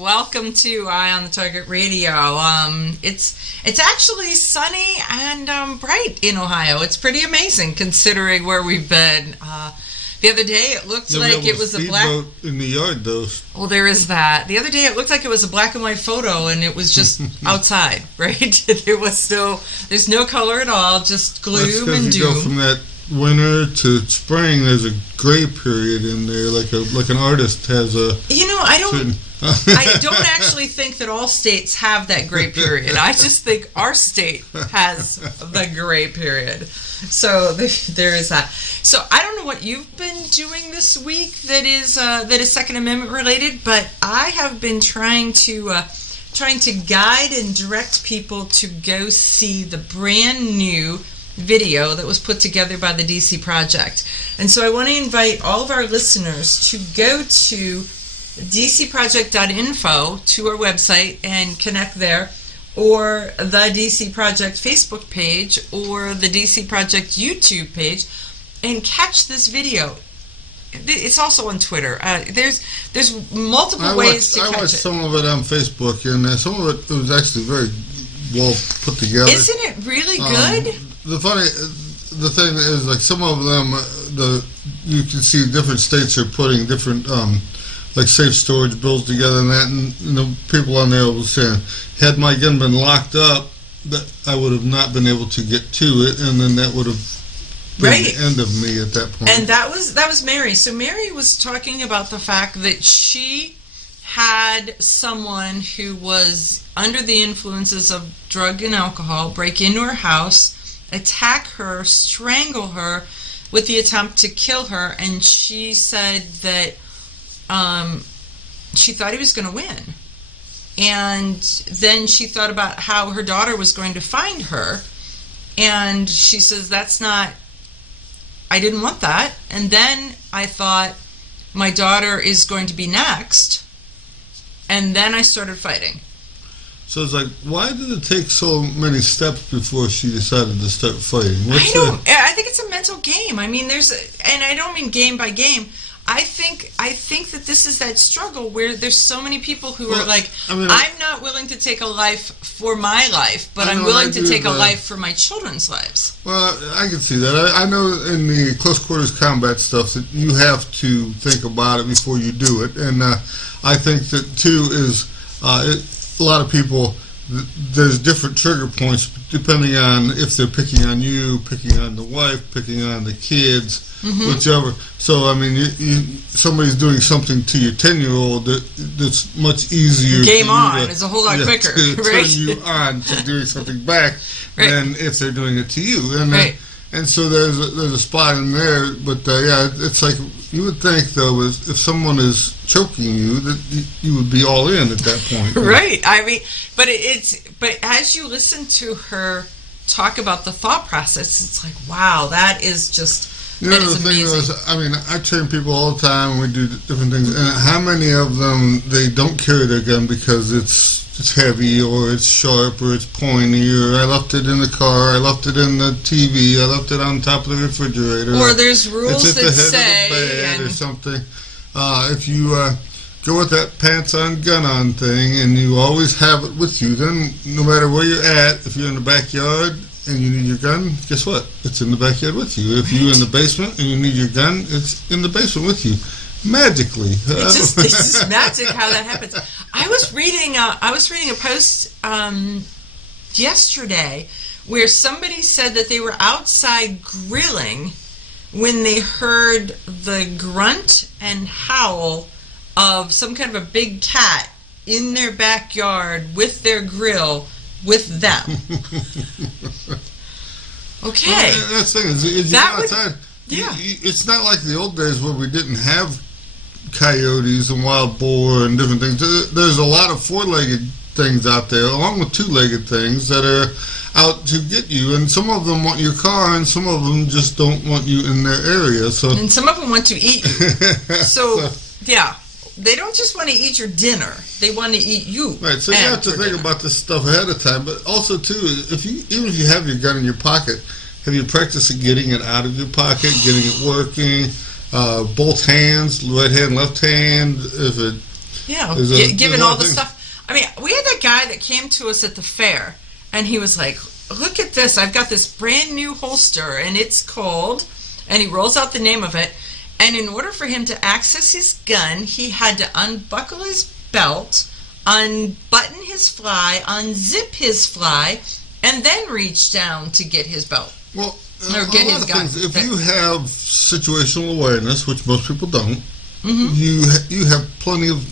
welcome to Eye on the Target Radio. It's actually sunny and bright in Ohio. It's pretty amazing considering where we've been. The other day it looked like it was a black in the yard, though. Well, there is that. The other day it looked like it was a black and white photo, and it was just outside, right? There's no color at all, just gloom and doom. You go from that winter to spring. There's a gray period in there, like an artist has a. I don't actually think that all states have that gray period. I just think our state has the gray period. So there is that. So I don't know what you've been doing this week that is Second Amendment related, but I have been trying to guide and direct people to go see the brand new video that was put together by the DC Project. And so I want to invite all of our listeners to go to dcproject.info, to our website, and connect there, or the DC Project Facebook page, or the DC Project YouTube page, and catch this video. It's also on Twitter. There's multiple ways to catch it. I watched some of it on Facebook, and some of it was actually very well put together. Isn't it really good? The thing is, like, some of them, you can see different states are putting different like safe storage bills together and that, and the people on there were saying, had my gun been locked up, that I would have not been able to get to it, and then that would have been the end of me at that point. And that was Mary. So Mary was talking about the fact that she had someone who was under the influences of drug and alcohol break into her house, attack her, strangle her with the attempt to kill her, and she said that she thought he was going to win. And then she thought about how her daughter was going to find her, and she says, I didn't want that. And then I thought, my daughter is going to be next, and then I started fighting. So it's like, why did it take so many steps before she decided to start fighting? I think it's a mental game. I mean, and I don't mean game by game. I think that this is that struggle where there's so many people who are like, I'm not willing to take a life for my life, but I'm willing to take a life for my children's lives. Well, I can see that. I know in the close quarters combat stuff that you have to think about it before you do it, and I think that too is a lot of people. There's different trigger points depending on if they're picking on you, picking on the wife, picking on the kids. Mm-hmm. Whichever. So, I mean, somebody's doing something to your 10-year-old that's much easier. Game on. It's a whole lot quicker. To turn you on to doing something back than if they're doing it to you. And and so there's a spot in there. But, it's like you would think, though, if someone is choking you, that you would be all in at that point. Right. I mean, but as you listen to her talk about the thought process, it's like, wow, that is just... The thing is, I train people all the time, and we do different things. And how many of them, they don't carry their gun because it's heavy, or it's sharp, or it's pointy, or I left it in the car, I left it in the TV, I left it on top of the refrigerator. Or there's rules that say... It's at the head of the bed or something. If you go with that pants-on, gun-on thing, and you always have it with you, then no matter where you're at, if you're in the backyard... and you need your gun, guess what? It's in the backyard with you. If you're in the basement and you need your gun, it's in the basement with you. Magically. It's just magic how that happens. I was reading a post yesterday where somebody said that they were outside grilling when they heard the grunt and howl of some kind of a big cat in their backyard with their grill with them. Okay. Well, that's the thing. Is you go outside. It's not like the old days where we didn't have coyotes and wild boar and different things. There's a lot of four-legged things out there, along with two-legged things that are out to get you. And some of them want your car, and some of them just don't want you in their area. And some of them want to eat you. So, yeah. They don't just want to eat your dinner; they want to eat you. Right. So you have to think about this stuff ahead of time. But also, too, even if you have your gun in your pocket, have you practiced getting it out of your pocket, getting it working, both hands, right hand, left hand? Yeah, There's given a lot all of the things. stuff. I mean, we had that guy that came to us at the fair, and he was like, look at this. I've got this brand new holster, and it's called, and he rolls out the name of it. And in order for him to access his gun, he had to unbuckle his belt, unbutton his fly, unzip his fly, and then reach down to get his belt. Well, Or a get lot his of gun. things, if you have situational awareness, which most people don't, Mm-hmm. you have plenty of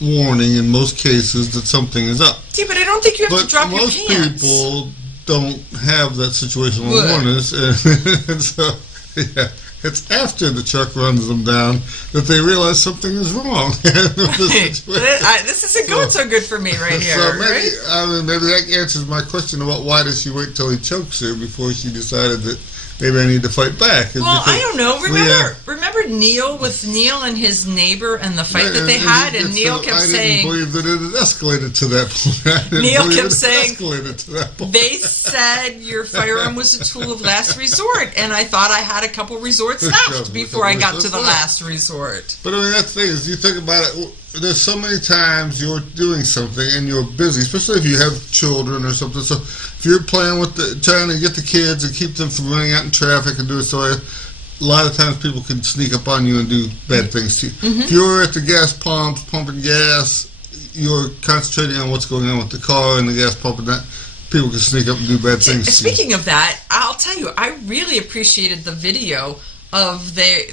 warning in most cases that something is up. Yeah, but I don't think you have to But drop your most pants. people don't have that situational Would. awareness, and so yeah, it's after the truck runs them down that they realize something is wrong. with the situation. This isn't going so good for me right here, So maybe, right? I mean, maybe that answers my question about why did she wait till he chokes her before she decided that maybe I need to fight back. Well, I don't know. Remember Neil and his neighbor and the fight that they had, and Neil kept I saying, didn't believe that it had escalated to that point. I didn't Neil believe kept it had saying, escalated to that point. they said your firearm was a tool of last resort, and I thought I had a couple resorts left before I got to the last resort. But I mean, that's the thing is, you think about it. There's so many times you're doing something and you're busy, especially if you have children or something. So if you're playing with trying to get the kids and keep them from running out in traffic and doing so, a lot of times people can sneak up on you and do bad things to you. Mm-hmm. If you're at the gas pump pumping gas, you're concentrating on what's going on with the car and the gas pump, and that people can sneak up and do bad things. Speaking of that, I'll tell you, I really appreciated the video of there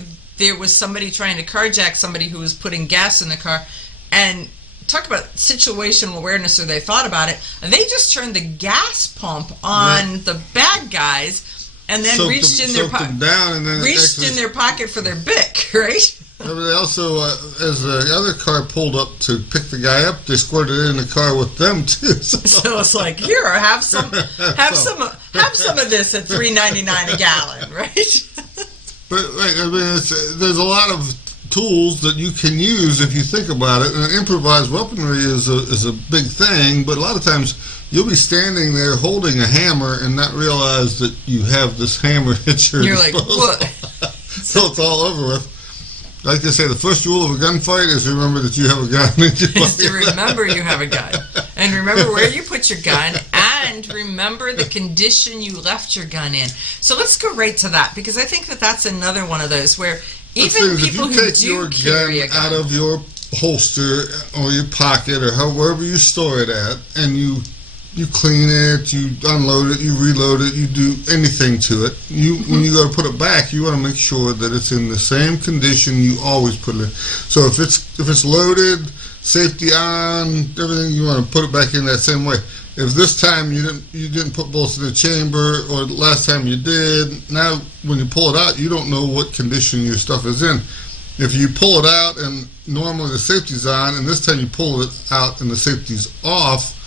was somebody trying to carjack somebody who was putting gas in the car, and talk about situational awareness, or they thought about it, and they just turned the gas pump on the bad guys and then reached in their pocket for their Bic, right? They also, as the other car pulled up to pick the guy up, they squirted it in the car with them too. So it's like, here, have some of this at $3.99 a gallon, right? But right, I mean, there's a lot of tools that you can use if you think about it. And improvised weaponry is a big thing, but a lot of times you'll be standing there holding a hammer and not realize that you have this hammer at your You're like, disposal. what? So it's all over with. Like they say, the first rule of a gunfight is remember that you have a gun. Is to remember you have a gun. And remember where you put your gun, and remember the condition you left your gun in. So let's go right to that, because I think that that's another one of those where even people who take do your carry a gun gun out of your holster or your pocket or wherever you store it at, and you clean it, you unload it, you reload it, you do anything to it. When you go to put it back, you want to make sure that it's in the same condition you always put it in. So if it's loaded, safety on, everything, you want to put it back in that same way. If this time you didn't put bullets in the chamber, or last time you did, now when you pull it out, you don't know what condition your stuff is in. If you pull it out and normally the safety's on, and this time you pull it out and the safety's off,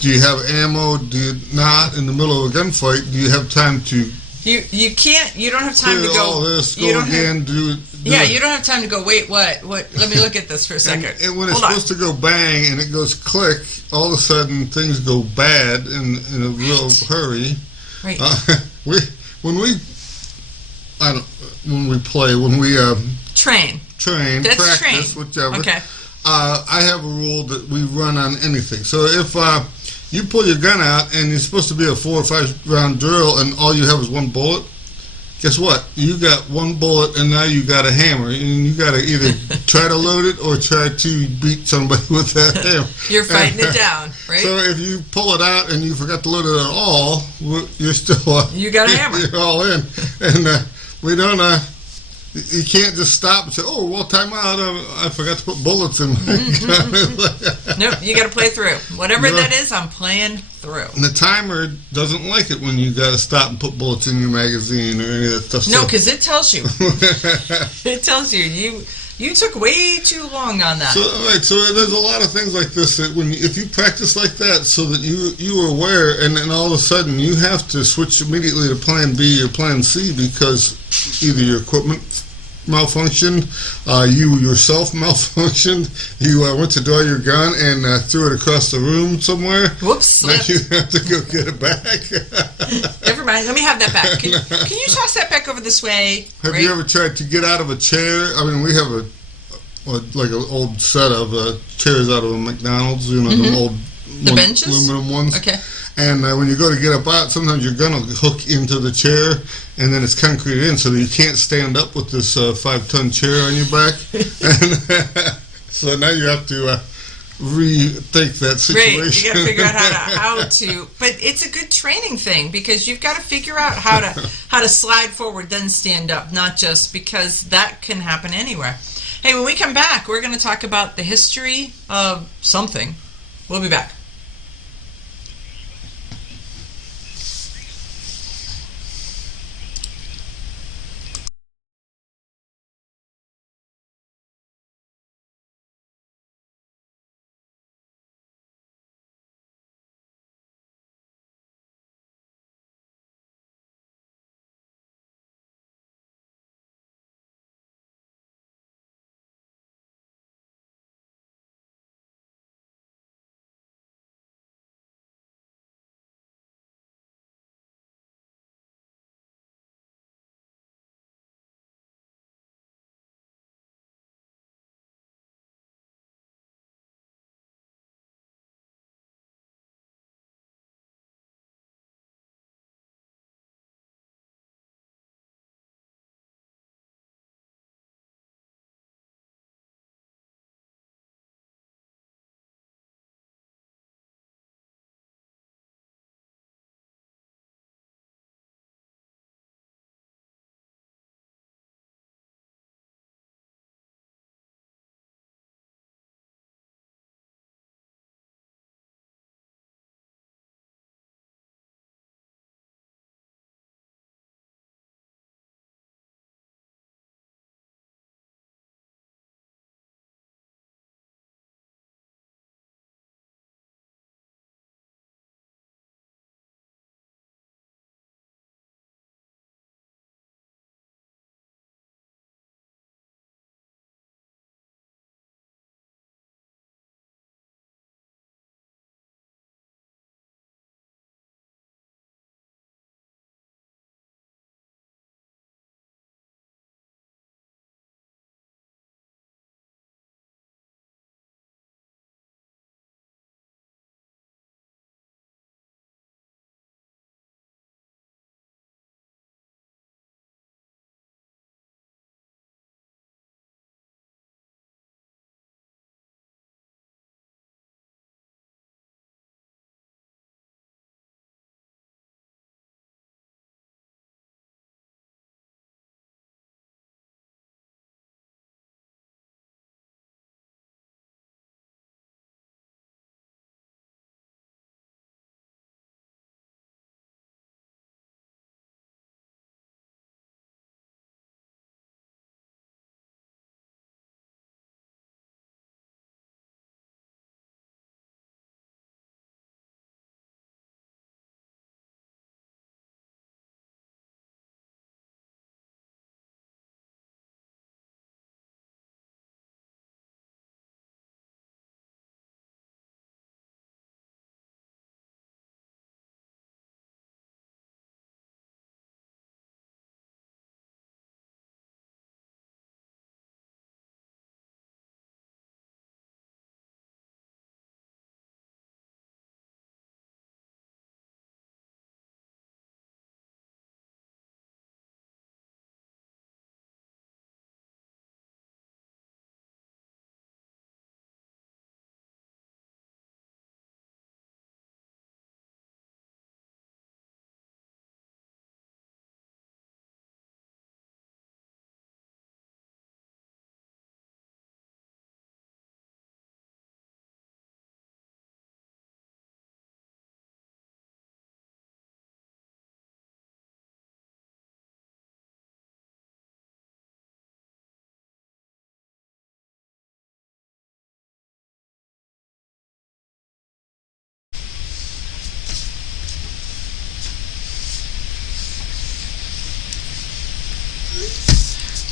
do you have ammo? Do you not? In the middle of a gunfight, do you have time to? You can't. You don't have time to go. All this, you don't again, have, do you don't have time to go. Wait, what? Let me look at this for a second. And when it's supposed to go bang and it goes click, all of a sudden things go bad in a real hurry. Right. When we train, practice, train. whichever. Okay. I have a rule that we run on anything. So if you pull your gun out and it's supposed to be a 4 or 5 round drill and all you have is one bullet, guess what? You got one bullet and now you got a hammer, and you got to either try to load it or try to beat somebody with that hammer. You're fighting it down, right? So if you pull it out and you forgot to load it at all, you're still you got a hammer. You're all in, and we don't. You can't just stop and say, "Oh, well, time out. I forgot to put bullets in my gun." Nope, you got to play through. Whatever that is, I'm playing through. And the timer doesn't like it when you got to stop and put bullets in your magazine or any of that stuff. No, because it tells you. It tells you you took way too long on that. So there's a lot of things like this that if you practice like that, so that you are aware, and then all of a sudden you have to switch immediately to Plan B or Plan C because either your equipment malfunctioned, you yourself malfunctioned, you went to draw your gun and threw it across the room somewhere. Whoops! Now you have to go get it back. Never mind. Let me have that back. Can you toss that back over this way? Have you ever tried to get out of a chair? I mean, we have like an old set of chairs out of a McDonald's, the old the benches, aluminum ones. Okay. And when you go to get up out, sometimes you're going to hook into the chair, and then it's concreted in, so that you can't stand up with this 5-ton chair on your back. And so now you have to rethink that situation. Right, you got to figure out how to. But it's a good training thing, because you've got to figure out how to slide forward, then stand up, not just because that can happen anywhere. Hey, when we come back, we're going to talk about the history of something. We'll be back.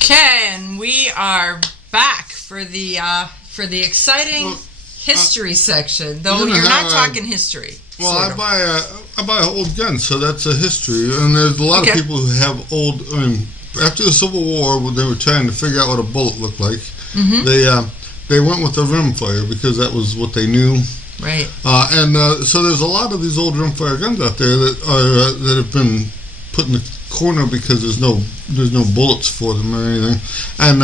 Okay, and we are back for the exciting history section. Though you're not talking history. Well, I buy old guns, so that's a history. And there's a lot of people who have old. I mean, after the Civil War, when they were trying to figure out what a bullet looked like, they went with the rimfire because that was what they knew. Right. So there's a lot of these old rimfire guns out there that have been put in the corner because there's no bullets for them or anything. And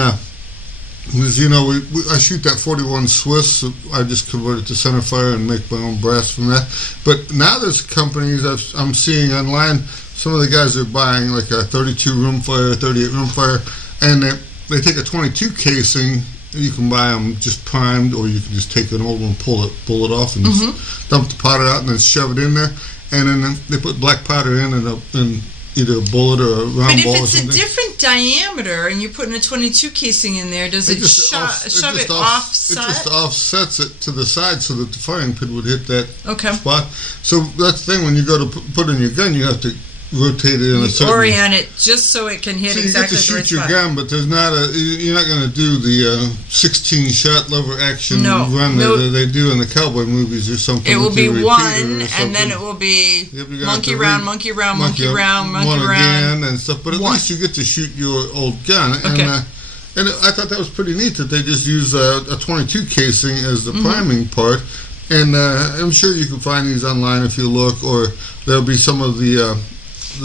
as you know, I shoot that 41 Swiss. So I just convert it to centerfire and make my own brass from that. But now there's companies I'm seeing online. Some of the guys are buying like a 32 rimfire, 38 rimfire, and they take a 22 casing. You can buy them just primed, or you can just take an old one, pull it off, and just dump the powder out, and then shove it in there. And then they put black powder in and either a bullet or a round ball. But if or it's something. a different diameter and you're putting a 22 casing in there, does it shove it offset? It just offsets it to the side so that the firing pin would hit that Okay. spot. So that's the thing, when you go to put in your gun, you have to rotate it in a certain... orient it just so it can hit So you exactly get to the right shoot your spot. gun, but there's not you're not going to do the 16-shot lever action run that they do in the cowboy movies or something. It will with be your repeater one, or and then something. it will be Yep, you're gonna have monkey to round, monkey round, monkey round, monkey one round. again and stuff. But at One. least you get to shoot your old gun. Okay. And I thought that was pretty neat that they just use a 22 casing as the priming part. And I'm sure you can find these online if you look, or there'll be some of the...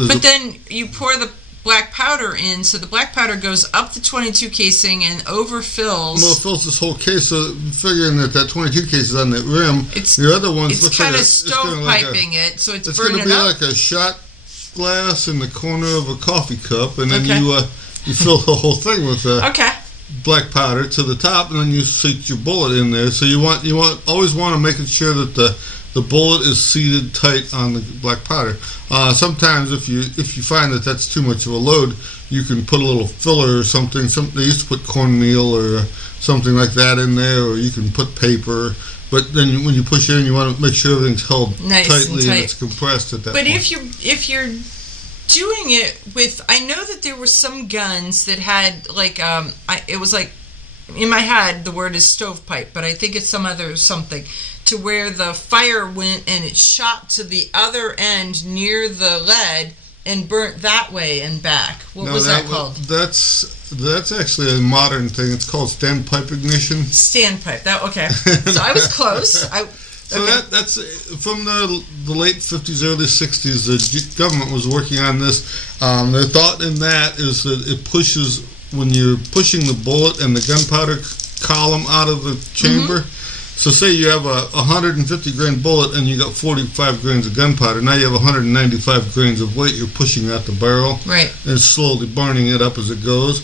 But then you pour the black powder in, so the black powder goes up the 22 casing and overfills. Well, it fills this whole case, so figuring that 22 case is on that rim, the other ones It's look kind like of stovepiping it, so it's going burning to be up. like a shot glass in the corner of a coffee cup, and then you fill the whole thing with Okay. black powder to the top, and then you seat your bullet in there. So you always want to make sure that the bullet is seated tight on the black powder. Sometimes if you find that that's too much of a load, you can put a little filler or something. They used to put cornmeal or something like that in there, or you can put paper. But then when you push it in, you want to make sure everything's held Nice tightly and tight. and it's compressed at that But point. if you're doing it with, I know that there were some guns that had like it was like, in my head the word is stovepipe, but I think it's some other something, to where the fire went and it shot to the other end near the lead and burnt that way and back. What was that called? That's actually a modern thing. It's called standpipe ignition. Standpipe. That okay. So I was close. So that's from the late 50s, early 60s. The government was working on this. Their thought in that is that it pushes, when you're pushing the bullet and the gunpowder column out of the chamber. So say you have a 150 grain bullet and you got 45 grains of gunpowder. Now you have 195 grains of weight you're pushing out the barrel. Right. And it's slowly burning it up as it goes.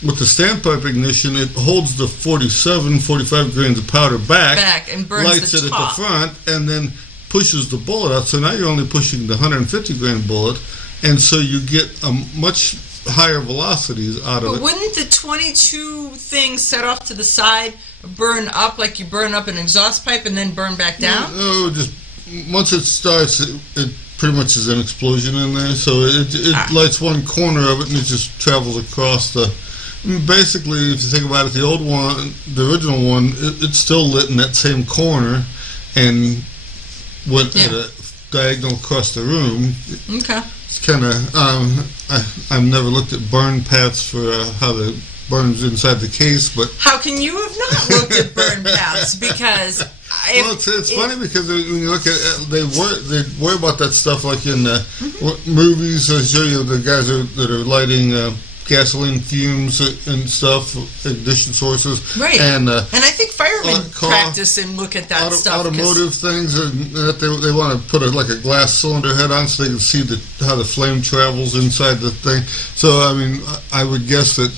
With the standpipe ignition, it holds the 45 grains of powder back and burns lights the it top. at the front, and then pushes the bullet out. So now you're only pushing the 150 grain bullet, and so you get a much higher velocities out of But it. wouldn't the 22 thing set off to the side burn up like you burn up an exhaust pipe and then burn back down? No, just once it starts, it pretty much is an explosion in there. So it lights one corner of it, and it just travels across the... Basically, if you think about it, the old one, the original one, it's still lit in that same corner and went at a diagonal across the room. Okay. It's kind of, I've never looked at burn paths for how the burns inside the case, but... How can you have not looked at burn paths? Because... Well, it's funny because when you look at they worry about that stuff like in movies. They show you the guys that are lighting gasoline fumes and stuff, ignition sources, right? And I think firemen car, practice and look at that stuff. Automotive things, and that they want to put like a glass cylinder head on so they can see how the flame travels inside the thing. So I mean, I would guess that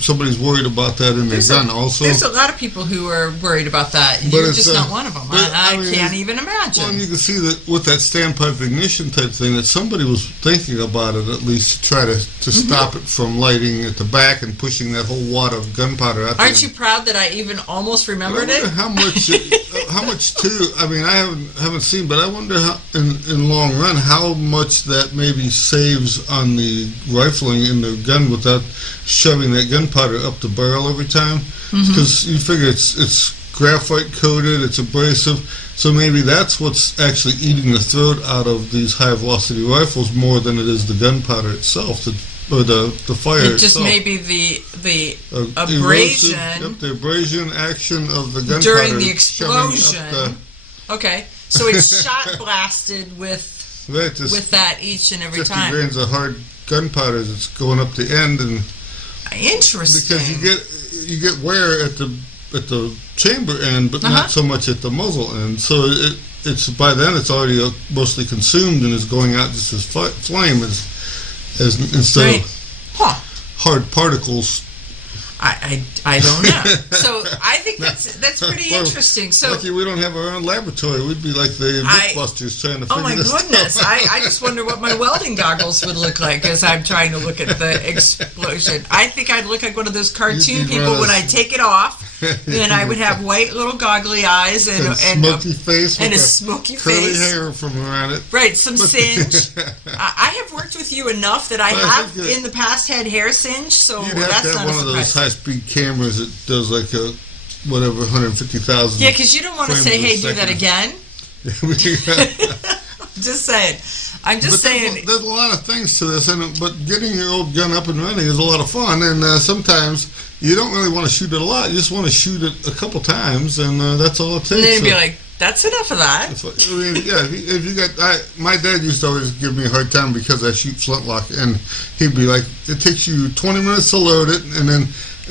somebody's worried about that in their gun also. There's a lot of people who are worried about that. But You're just not one of them. I mean, can't even imagine. Well, and you can see that with that standpipe ignition type thing, that somebody was thinking about it at least to try to stop it from lighting at the back and pushing that whole wad of gunpowder out there. Aren't you proud that I even almost remembered it? How much too? I mean, I haven't seen, but I wonder how in long run how much that maybe saves on the rifling in the gun without shoving that gunpowder up the barrel every time, because you figure it's graphite coated, it's abrasive, so maybe that's what's actually eating the throat out of these high velocity rifles more than it is the gunpowder itself. That or the fire It just itself. may be the Erosion, abrasion yep, the abrasion action of the gunpowder during the coming up explosion. Okay, so it's shot blasted with right, this that each and every 50 time. grains of hard gunpowder that's going up the end, and Interesting. because you get wear at the chamber end, but Uh-huh. not so much at the muzzle end. So it's by then it's already mostly consumed and is going out just as flame as instead Right. of Huh. hard particles. I don't know. So I think that's pretty Well, interesting. So Lucky we don't have our own laboratory. We'd be like the Mythbusters trying to figure oh my this goodness, stuff out. I just wonder what my welding goggles would look like as I'm trying to look at the explosion. I think I'd look like one of those cartoon You'd be people one of when I those- take it off, and I would have white little goggly eyes and And smoky face and with a smoky curly face. hair from around it. Right, some singe. I have worked with you enough that I Well, I have think that in the past had hair singe, so You'd have that's to have not one a of those surprise. high-speed cameras that does like a whatever 150,000. Yeah, because you don't want to say, frames a "Hey, do that second. again." Just saying. I'm just saying. There's a lot of things to this, but getting your old gun up and running is a lot of fun. And sometimes you don't really want to shoot it a lot; you just want to shoot it a couple times, and that's all it takes. And then So- be like, "That's enough of that." It's like, I mean, yeah, if you got, my dad used to always give me a hard time because I shoot flintlock, and he'd be like, "It takes you 20 minutes to load it, and then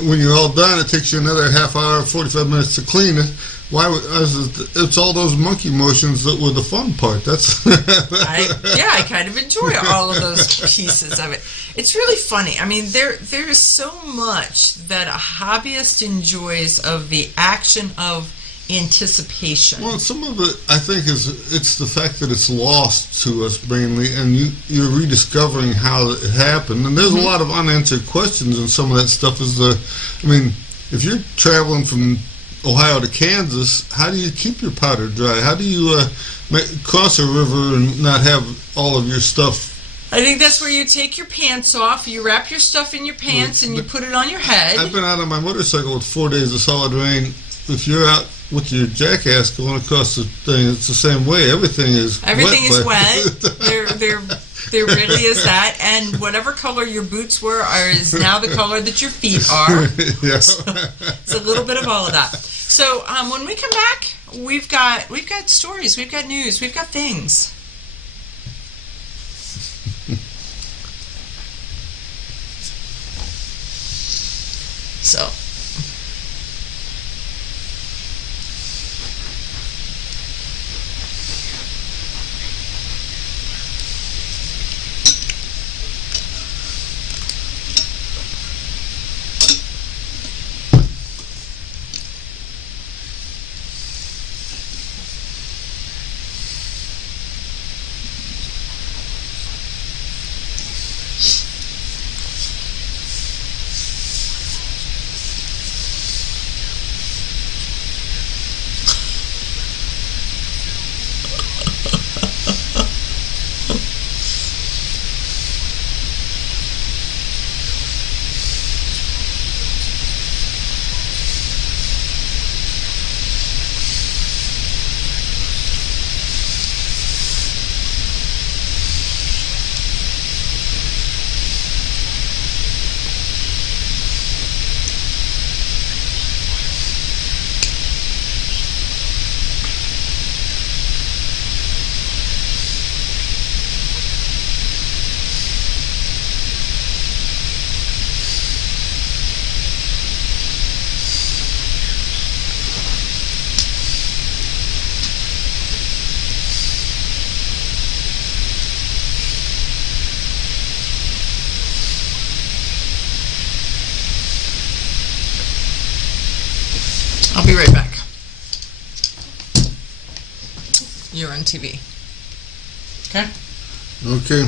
when you're all done, it takes you another half hour, 45 minutes to clean it." Why? It's all those monkey motions that were the fun part. That's I kind of enjoy all of those pieces of it. It's really funny. I mean, there is so much that a hobbyist enjoys of the action of anticipation. Well, some of it, I think, it's the fact that it's lost to us mainly, and you're rediscovering how it happened. And there's a lot of unanswered questions, and some of that stuff is I mean, if you're traveling from Ohio to Kansas, how do you keep your powder dry? How do you cross a river and not have all of your stuff? I think that's where you take your pants off, you wrap your stuff in your pants, and you put it on your head. I've been out on my motorcycle with 4 days of solid rain. If you're out with your jackass going across the thing, it's the same way. Everything is wet. There really is that, and whatever color your boots were is now the color that your feet are. Yeah. So it's a little bit of all of that. So when we come back, we've got stories, we've got news, we've got things. So. I'll be right back. You're on TV. Okay? Okay.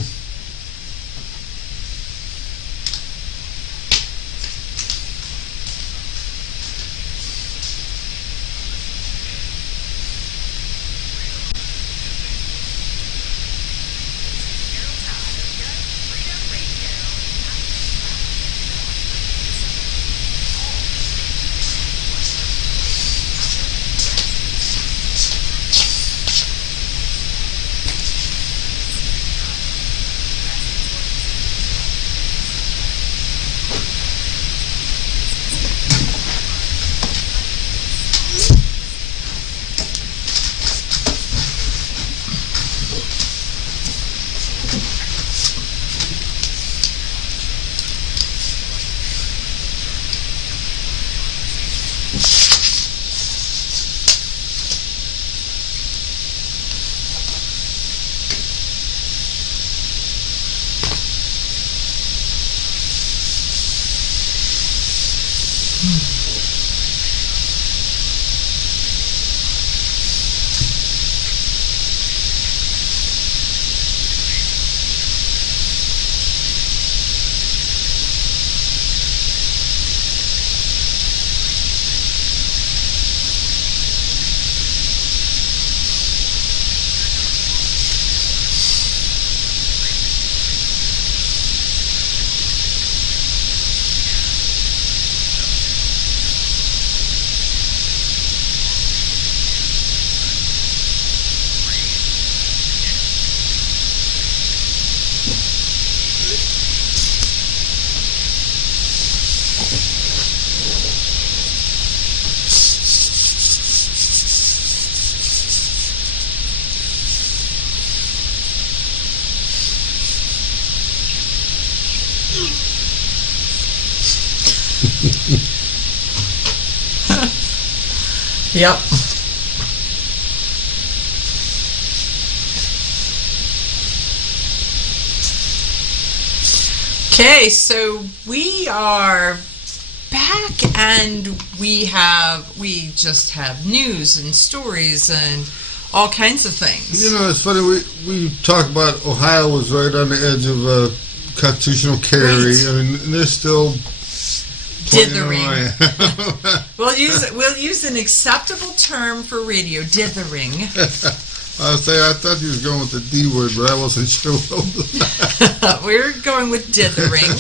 Yep. Okay, so we are back, and we just have news and stories and all kinds of things. You know, it's funny, we talk about Ohio was right on the edge of constitutional carry. Right. I mean, they're still Dithering. away. We'll use an acceptable term for radio, dithering. I thought he was going with the D word, but I wasn't sure what was that. We're going with dithering.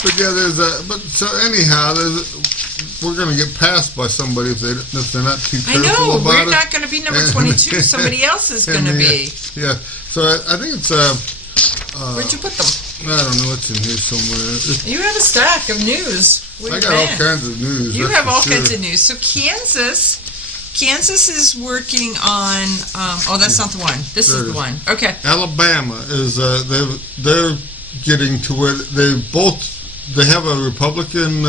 But yeah, so anyhow, we're going to get passed by somebody if they're not too I careful know, about we're it. not going to be number 22. Somebody else is going to be. Yeah, so I think it's Where'd you put them? I don't know, it's in here somewhere. You have a stack of news. I got all kinds of news. You that's have for all sure. kinds of news. So Kansas is working on. Oh, that's not the one. This There is it the is. one. Okay. Alabama is they're getting to where they have a Republican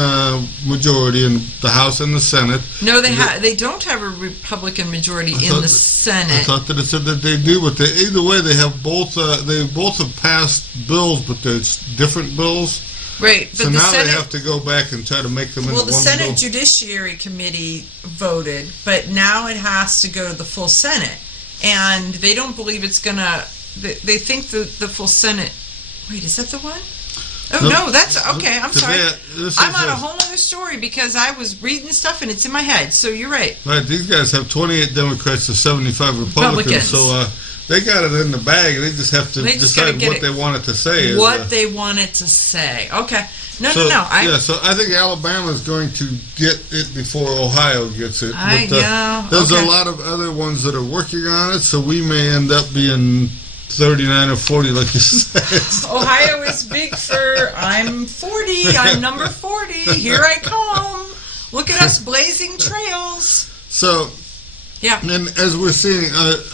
majority in the House and the Senate. No, they don't have a Republican majority in the I Senate. thought that it said that they do, but either way, they have both. They both have passed bills, but they're different bills. Right, but So the now Senate. they have to go back and try to make them into Well, one the Senate bill. Judiciary Committee voted, but now it has to go to the full Senate, and they don't believe it's gonna. They think the full Senate. Wait, is that the one? Oh no, that's okay. I'm sorry. I'm on a whole other story because I was reading stuff and it's in my head. So you're right. Right, these guys have 28 Democrats to 75 Republicans, so they got it in the bag. They just have to decide what they want it to say. What they want it to say. Okay. No. So I think Alabama is going to get it before Ohio gets it. There's a lot of other ones that are working on it, so we may end up being 39 or 40, like you said. Ohio is big for, I'm 40, I'm number 40, here I come. Look at us blazing trails. So, yeah. And as we're seeing,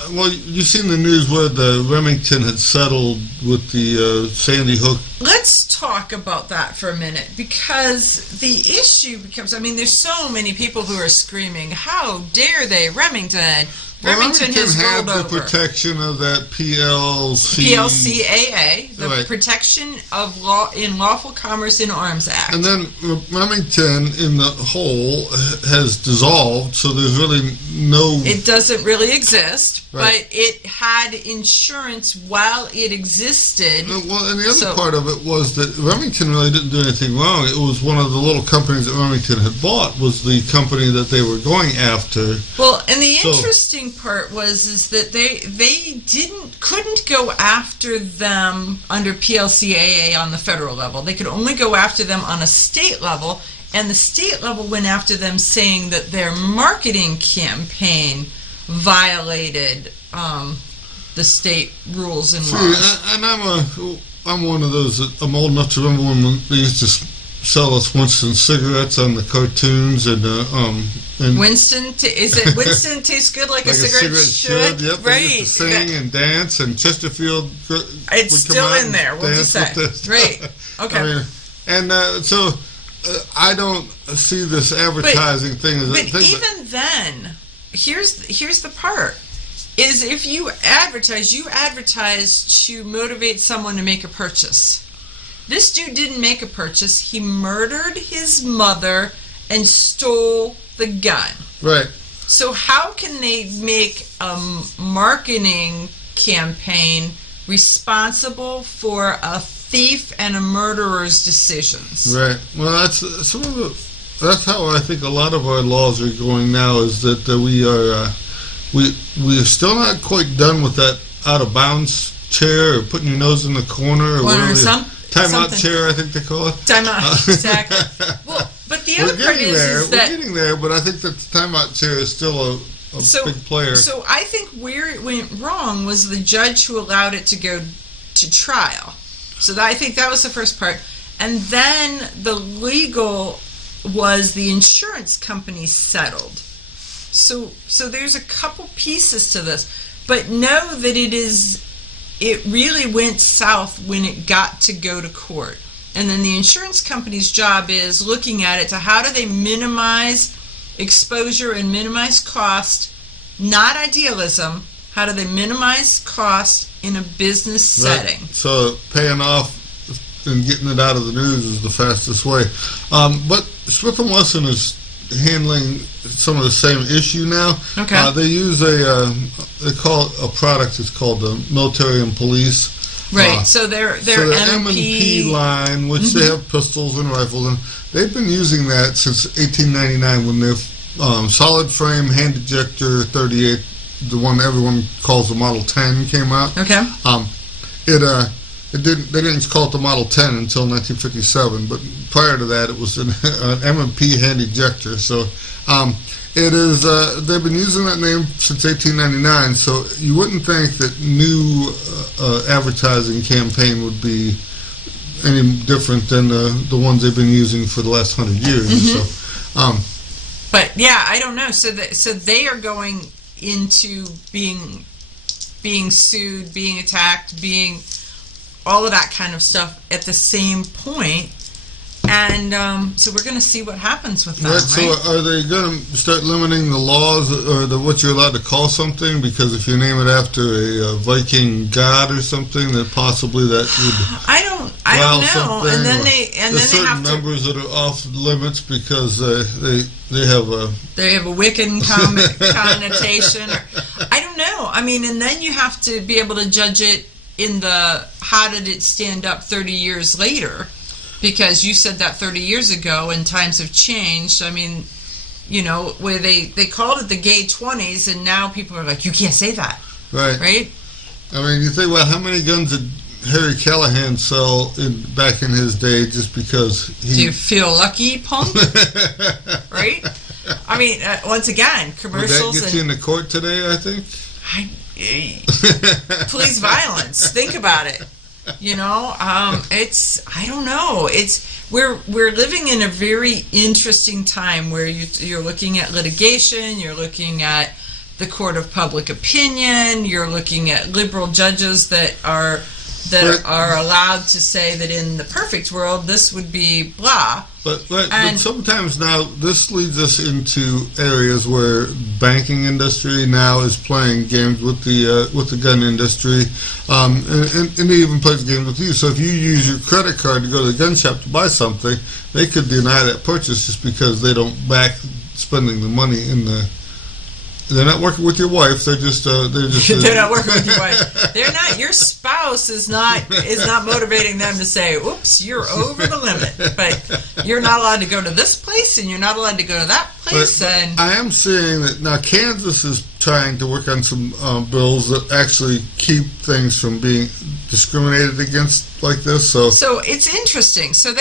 you've seen the news where the Remington had settled with the Sandy Hook. Let's talk about that for a minute, because the issue becomes, there's so many people who are screaming, how dare they, Remington? Remington has rolled have over. the protection of that PLCAA, the right. Protection of Law in Lawful Commerce in Arms Act. And then Remington in the whole has dissolved, so there's really no... It doesn't really exist, right. but it had insurance while it existed. Well, and the other part of it was that Remington really didn't do anything wrong. It was one of the little companies that Remington had bought was the company that they were going after. Well, and the interesting part is that they couldn't go after them under PLCAA on the federal level. They could only go after them on a state level, and the state level went after them saying that their marketing campaign violated the state rules and laws. And I'm one of those that I'm old enough to remember when they used to sell us Winston cigarettes on the cartoons and Winston, is it Winston tastes good like a cigarette should? Yep, right. They used to sing and dance, and Chesterfield it's would still come out in there. and What'd you dance say? with this. Right. Okay. So I don't see this advertising thing as a thing. But even then, here's the part. Is if you advertise to motivate someone to make a purchase. This dude didn't make a purchase. He murdered his mother and stole the gun. Right. So how can they make a marketing campaign responsible for a thief and a murderer's decisions? Right. Well, that's how I think a lot of our laws are going now. Is that we are still not quite done with that out of bounds chair or putting your nose in the corner or whatever. Timeout chair, I think they call it. Timeout, exactly. Well, but the other part is that we're getting there, but I think that the timeout chair is still a big player. So I think where it went wrong was the judge who allowed it to go to trial. So I think that was the first part, and then the legal was the insurance company settled. So there's a couple pieces to this, but know that it really went south when it got to go to court. And then the insurance company's job is looking at it to how do they minimize exposure and minimize cost, not idealism. How do they minimize cost in a business setting? Right. So paying off and getting it out of the news is the fastest way. But Smith & Wesson is handling some of the same issue now. Okay. They use they call it a product. It's called the Military and Police. Right. So their M&P line, which they have pistols and rifles, and they've been using that since 1899 when their solid frame hand ejector 38, the one everyone calls the Model 10, came out. Okay. They didn't call it the Model 10 until 1957, but prior to that, it was an M&P hand ejector. So it is. They've been using that name since 1899. So you wouldn't think that new advertising campaign would be any different than the ones they've been using for the last 100 years. Mm-hmm. So, but yeah, I don't know. So they are going into being sued, being attacked, being all of that kind of stuff at the same point. And so we're going to see what happens with that, right? So are they going to start limiting the laws or what you're allowed to call something? Because if you name it after a Viking god or something, then possibly that would I don't know. And then they have members that are off limits because they have a Wiccan connotation. I don't know. I mean, and then you have to be able to judge it in the how did it stand up 30 years later. Because you said that 30 years ago and times have changed. I mean, you know, where they called it the gay 20s and now people are like, you can't say that. Right. Right? I mean, you think, well, how many guns did Harry Callahan sell back in his day just because he... Do you feel lucky, punk? Right? I mean, once again, commercials... Would that get you into court today, I think? Police violence. Think about it. You know, it's, I don't know. We're living in a very interesting time where you're looking at litigation, you're looking at the court of public opinion, you're looking at liberal judges that are allowed to say that in the perfect world this would be blah. But sometimes now this leads us into areas where banking industry now is playing games with the gun industry, and they even play games with you. So if you use your credit card to go to the gun shop to buy something, they could deny that purchase just because they don't back spending the money in the. They're not working with your wife. They're just. They're not working with your wife. They're not. Your spouse is not motivating them to say, "Oops, you're over the limit." But you're not allowed to go to this place, and you're not allowed to go to that place. And I am seeing that now Kansas is trying to work on some bills that actually keep things from being discriminated against like this. So it's interesting. So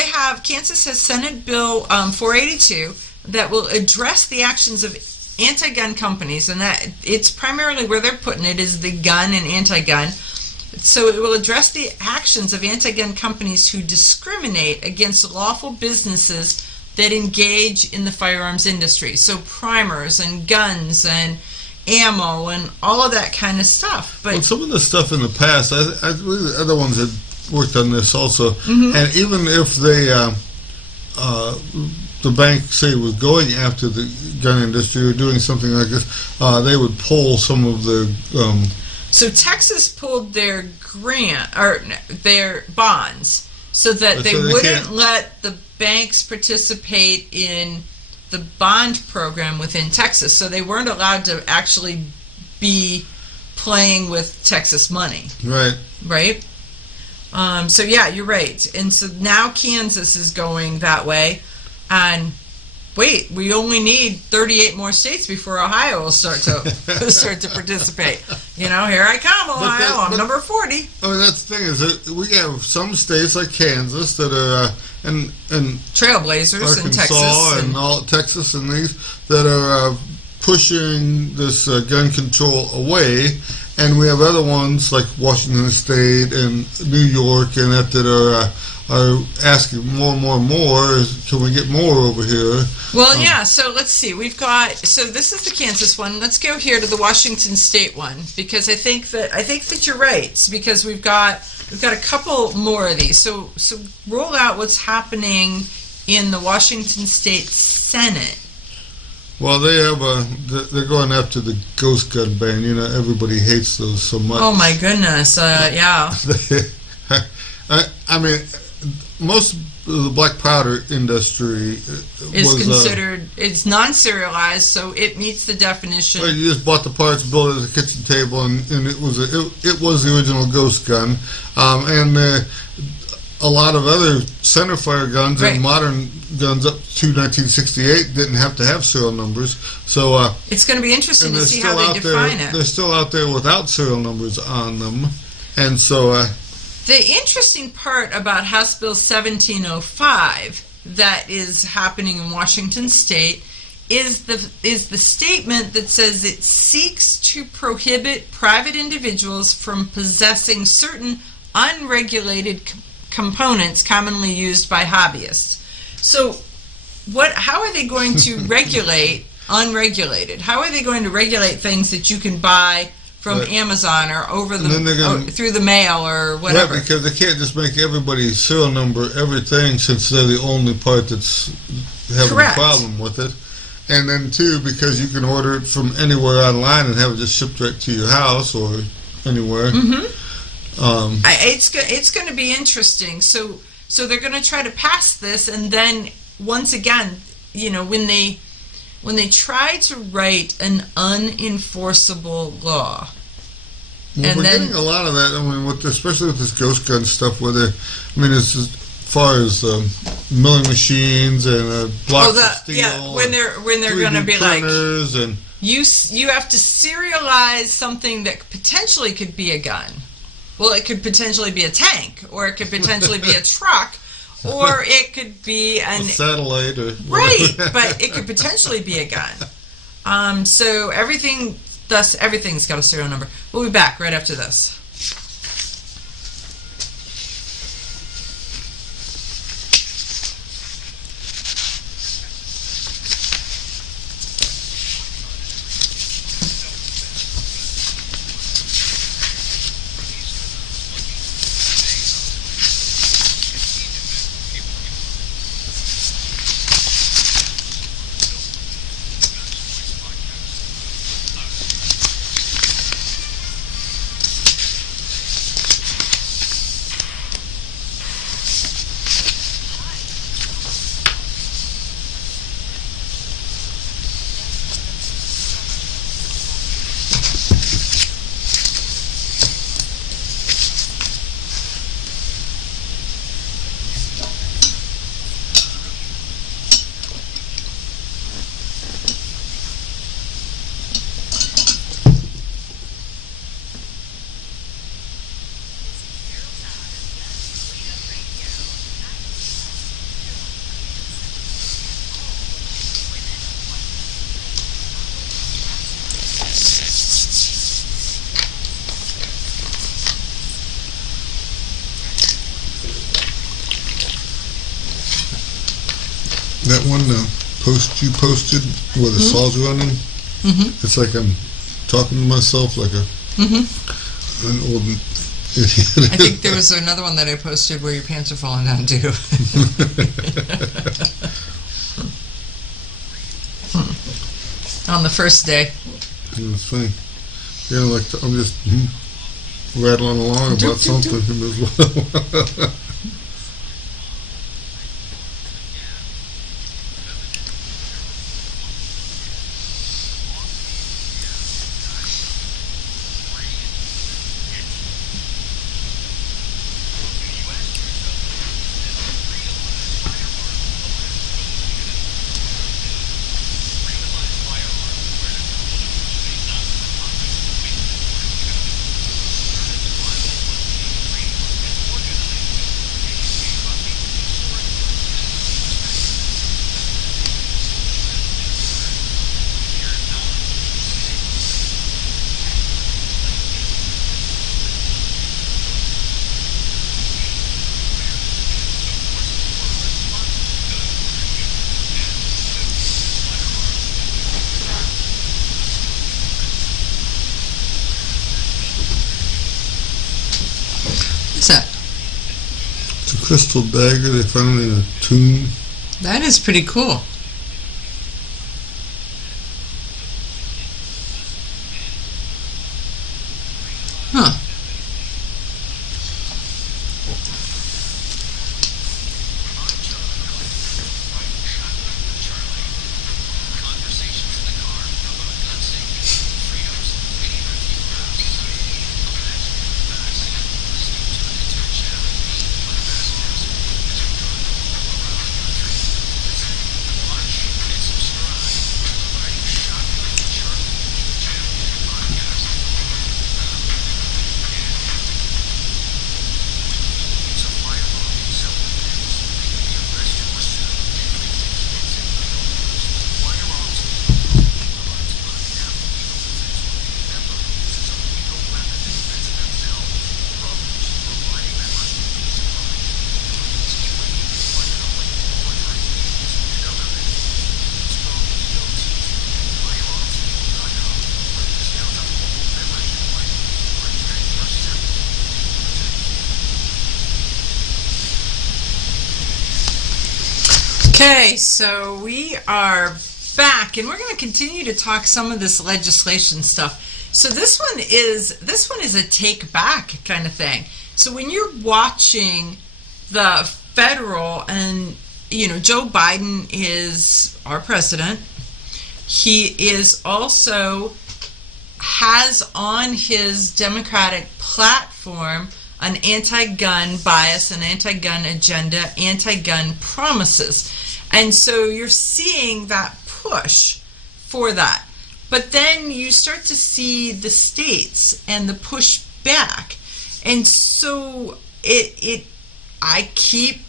Kansas has Senate Bill 482 that will address the actions of anti-gun companies, and that it's primarily where they're putting it is the gun and anti-gun. So it will address the actions of anti-gun companies who discriminate against lawful businesses that engage in the firearms industry. So primers and guns and ammo and all of that kind of stuff. But some of the stuff in the past, I believe the other ones had worked on this also, mm-hmm. and even if they the bank, say, was going after the gun industry or doing something like this, they would pull some of the... So Texas pulled their grant, or their bonds, so that they wouldn't let the banks participate in the bond program within Texas. So they weren't allowed to actually be playing with Texas money. Right. Right? So yeah, you're right. And so now Kansas is going that way. And wait, we only need 38 more states before Ohio will start to participate. You know, here I come, Ohio. I'm number 40. I mean, that's the thing is that we have some states like Kansas that are and trailblazers Arkansas in Texas and all Texas and these that are pushing this gun control away. And we have other ones like Washington State and New York and that are asking more and more and more. Can we get more over here? Well, yeah. So let's see. So this is the Kansas one. Let's go here to the Washington State one because I think that you're right. It's because we've got a couple more of these. So roll out what's happening in the Washington State Senate. Well, they're going after the ghost gun ban. You know, everybody hates those so much. Oh my goodness, yeah. I mean, most of the black powder industry Is was considered, it's non-serialized, so it meets the definition. well, you just bought the parts, built it as a kitchen table, and it was the original ghost gun, and a lot of other centerfire guns Right. and modern guns up to 1968 didn't have to have serial numbers. So It's going to be interesting and to they're see still how they out there. define They're it. still out there without serial numbers on them, and so The interesting part about House Bill 1705 that is happening in Washington State is the statement that says it seeks to prohibit private individuals from possessing certain unregulated components commonly used by hobbyists. So how are they going to regulate unregulated? How are they going to regulate things that you can buy from Right. Amazon or over And then they're gonna- through the mail or whatever? right, because they can't just make everybody serial number everything since they're the only part that's having Correct. a problem with it. And then two, because you can order it from anywhere online and have it just shipped right to your house or anywhere. It's going to be interesting. So they're going to try to pass this, and then once again, you know, when they try to write an unenforceable law, Well, and we're then- getting a lot of that. I mean, especially with this ghost gun stuff, where as far as milling machines and blocks of steel, when they're going to 3D be like, printers and you have to serialize something that potentially could be a gun. Well, it could potentially be a tank, or it could potentially be a truck, or it could be a satellite or right, whatever. but it could potentially be a gun. So everything's got a serial number. We'll be back right after this. That one post you posted where the saw's running, it's like I'm talking to myself like an old idiot. I think there was another one that I posted where your pants are falling down too. On the first day. It's funny. Yeah, like I'm just rattling along about something as well. What's that? It's a crystal dagger they found in a tomb. That is pretty cool. Huh. Okay, so we are back, and we're going to continue to talk some of this legislation stuff. So this one is a take back kind of thing. So when you're watching the federal, and Joe Biden is our president, he is also has on his Democratic platform an anti-gun bias, an anti-gun agenda, anti-gun promises. And so you're seeing that push for that. But then you start to see the states and the push back. And so I keep,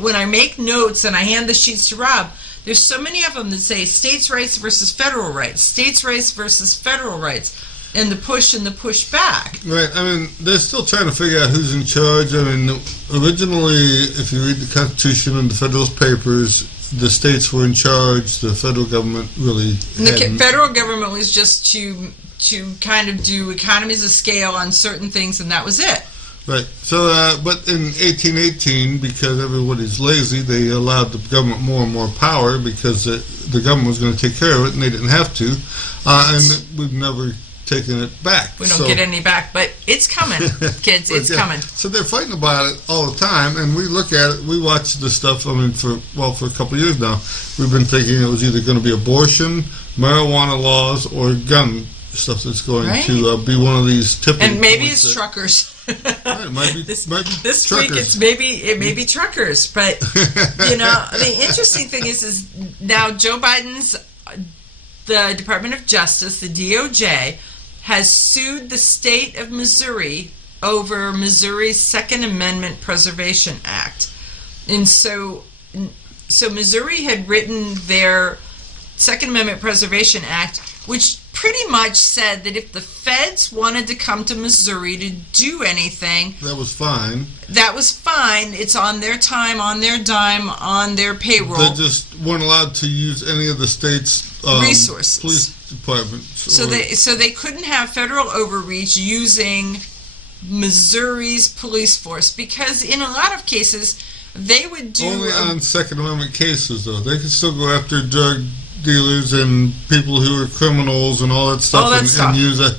when I make notes and I hand the sheets to Rob, there's so many of them that say states' rights versus federal rights, states' rights versus federal rights, and the push and the push back. Right. I mean, they're still trying to figure out who's in charge. I mean, originally, if you read the Constitution and the Federalist Papers, the states were in charge. The federal government really The federal government was just to kind of do economies of scale on certain things, and that was it. Right. So, but in 1818, because everybody's lazy, they allowed the government more and more power because the government was going to take care of it, and they didn't have to. And we've never taken it back. We don't get any back, but it's coming, kids. It's coming. So they're fighting about it all the time, and we look at it. We watch the stuff. I mean, for a couple of years now, we've been thinking it was either going to be abortion, marijuana laws, or gun stuff that's going to be one of these tipping points. And maybe it's truckers. Right, it might be this truckers. week it may be truckers, but the interesting thing is now Joe Biden's the Department of Justice, the DOJ, has sued the state of Missouri over Missouri's Second Amendment Preservation Act. And so Missouri had written their Second Amendment Preservation Act, which pretty much said that if the feds wanted to come to Missouri to do anything, that was fine. It's on their time, on their dime, on their payroll. They just weren't allowed to use any of the state's resources, police departments. So they couldn't have federal overreach using Missouri's police force, because in a lot of cases they would do only on Second Amendment cases, though. They could still go after drug dealers and people who are criminals and all that stuff, and use it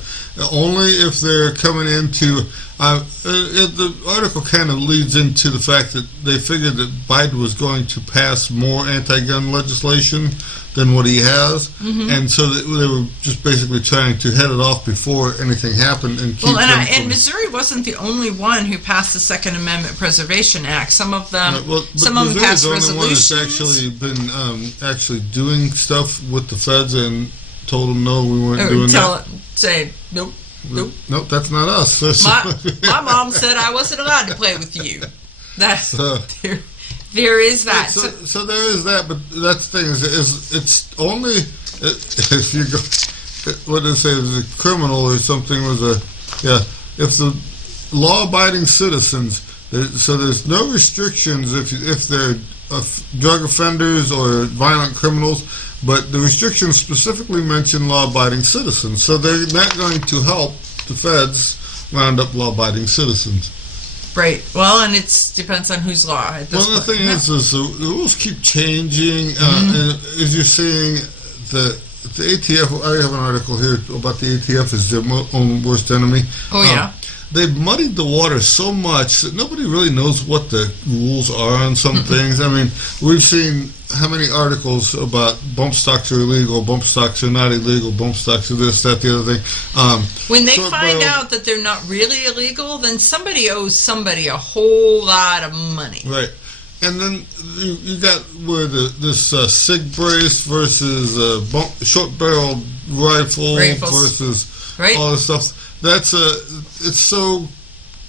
only if they're coming into. The article kind of leads into the fact that they figured that Biden was going to pass more anti-gun legislation than what he has, and so they were just basically trying to head it off before anything happened and keep. And Missouri wasn't the only one who passed the Second Amendment Preservation Act. Some of them, some of them passed resolutions. The only one that's actually been actually doing stuff with the feds and told them no, we weren't doing that. Say nope. Nope, that's not us. My mom said I wasn't allowed to play with you. That's there is that. So there is that, but that's the thing is it's only if you go. What did they say? It was a criminal or something. If the law-abiding citizens. So there's no restrictions if they're drug offenders or violent criminals. But the restrictions specifically mention law-abiding citizens, so they're not going to help the feds round up law-abiding citizens. Right. Well, and it depends on whose law. The thing is the rules keep changing. And as you're seeing, the ATF, I have an article here about the ATF is their own worst enemy. Oh, yeah. They've muddied the water so much that nobody really knows what the rules are on some things. I mean, we've seen how many articles about bump stocks are illegal, bump stocks are not illegal, bump stocks are this, that, the other thing. When they find out that they're not really illegal, then somebody owes somebody a whole lot of money. Right. And then you got where this SIG brace versus short-barreled rifles. Versus all this stuff. It's so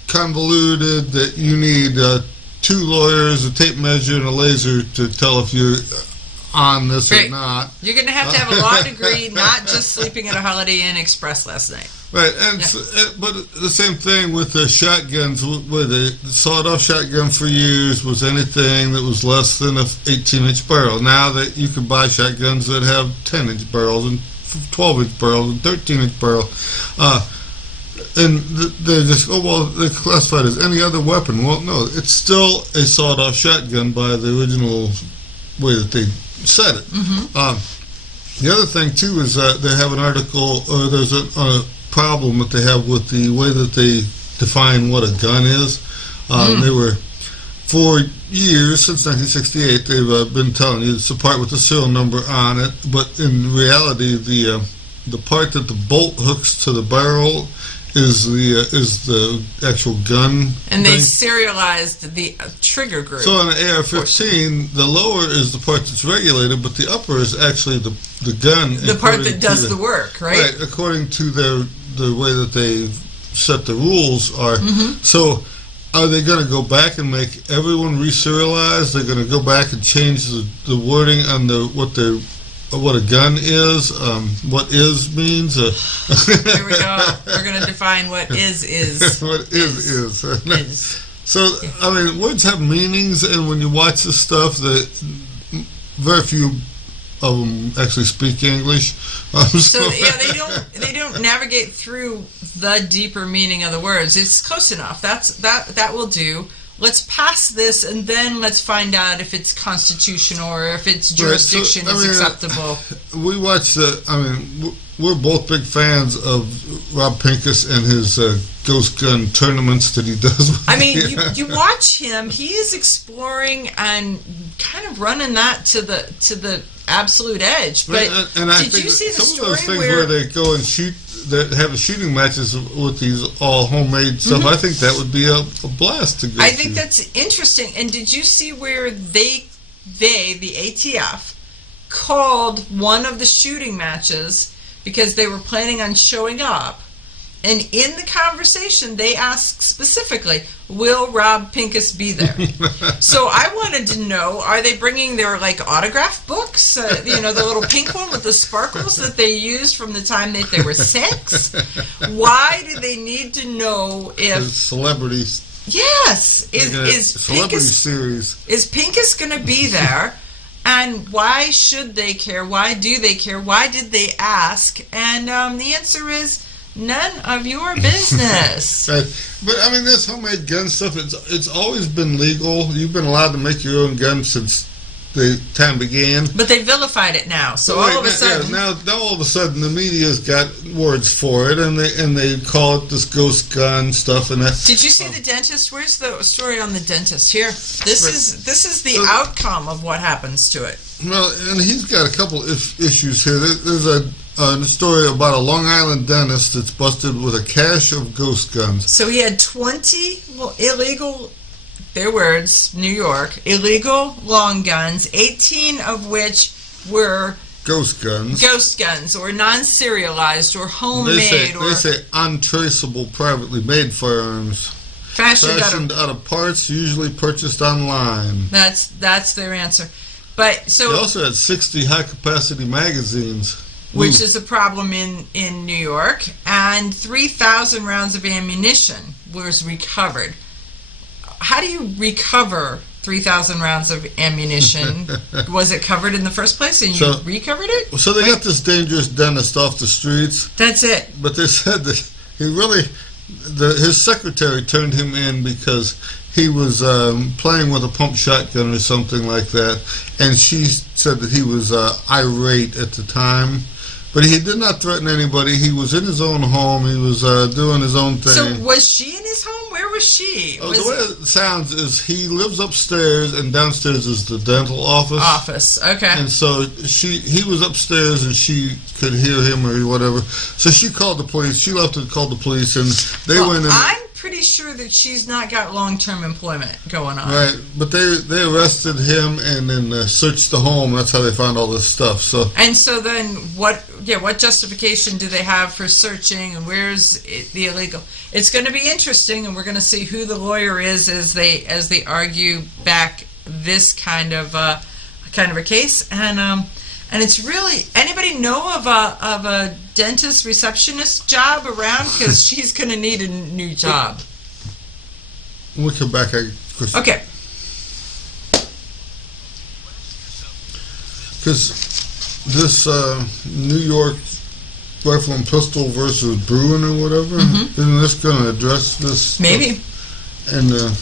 convoluted that you need 2 lawyers, a tape measure, and a laser to tell if you're on this or not. You're going to have a law degree, not just sleeping at a Holiday Inn Express last night. Right, and but the same thing with the shotguns. Where the sawed-off shotgun for years was anything that was less than a 18-inch barrel. Now that you can buy shotguns that have 10-inch barrels and 12-inch barrels and 13-inch barrel. And they're just, they're classified as any other weapon. Well, no, it's still a sawed-off shotgun by the original way that they said it. The other thing, too, is that they have an article, or there's a problem that they have with the way that they define what a gun is. They were, for years, since 1968, they've been telling you it's a part with the serial number on it, but in reality, the part that the bolt hooks to the barrel is the actual gun. And they serialized the trigger group. So on an AR-15, the lower is the part that's regulated, but the upper is actually the gun. The part that does the work, right? Right, according to the way that they set the rules are. So are they going to go back and make everyone reserialize? They're going to go back and change the wording on what a gun is, what is means. Here we go. We're going to define what is. What is. So, I mean, words have meanings, and when you watch this stuff, very few of them actually speak English. They don't navigate through the deeper meaning of the words. It's close enough. That will do. Let's pass this, and then let's find out if it's constitutional or if its jurisdiction is acceptable. We watch we're both big fans of Rob Pincus and his ghost gun tournaments that he does. You watch him; he is exploring and kind of running that to the absolute edge. But did you see the story of those things where they go and shoot? That have shooting matches with these all homemade stuff. I think that would be a blast to go. I think that's interesting. And did you see where the ATF, called one of the shooting matches because they were planning on showing up? And in the conversation, they asked specifically, will Rob Pincus be there? So I wanted to know, are they bringing their autograph books? The little pink one with the sparkles that they used from the time that they were 6? Why do they need to know if... Celebrities. Yes. Is celebrity Pincus, series. Is Pincus going to be there? And why should they care? Why do they care? Why did they ask? And the answer is... none of your business. Right. But this homemade gun stuff, it's always been legal. You've been allowed to make your own gun since the time began. But they vilified it now. So all of a sudden, now all of a sudden the media's got words for it, and they call it this ghost gun stuff and that. Did you see the dentist? Where's the story on the dentist? Here, this is the outcome of what happens to it. Well, and he's got a couple issues here. There's a story about a Long Island dentist that's busted with a cache of ghost guns. So he had 20 illegal, their words, New York, illegal long guns, 18 of which were ghost guns or non-serialized or homemade. They say untraceable privately made firearms. Fashioned out of parts usually purchased online. That's their answer. But so they also had 60 high-capacity magazines. Which is a problem in New York, and 3,000 rounds of ammunition was recovered. How do you recover 3,000 rounds of ammunition? Was it covered in the first place, and you recovered it? So they got this dangerous dentist off the streets. That's it. But they said that his secretary turned him in because he was playing with a pump shotgun or something like that, and she said that he was irate at the time. But he did not threaten anybody. He was in his own home. He was doing his own thing. So was she in his home? Where was she? The way it sounds is he lives upstairs, and downstairs is the dental office. Office, okay. And so he was upstairs, and she could hear him or whatever. So she called the police. She left and called the police, and they went in. I'm pretty sure that she's not got long-term employment going on. Right, but they arrested him and then searched the home. That's how they found all this stuff. So And so then what justification do they have for searching, and where's the illegal? It's going to be interesting, and we're going to see who the lawyer is as they argue back this kind of a case. And it's really, anybody know of a dentist receptionist job around? Because she's going to need a new job. when we come back, Okay. because this New York rifle and pistol versus Bruin or whatever, isn't this going to address this? Maybe. And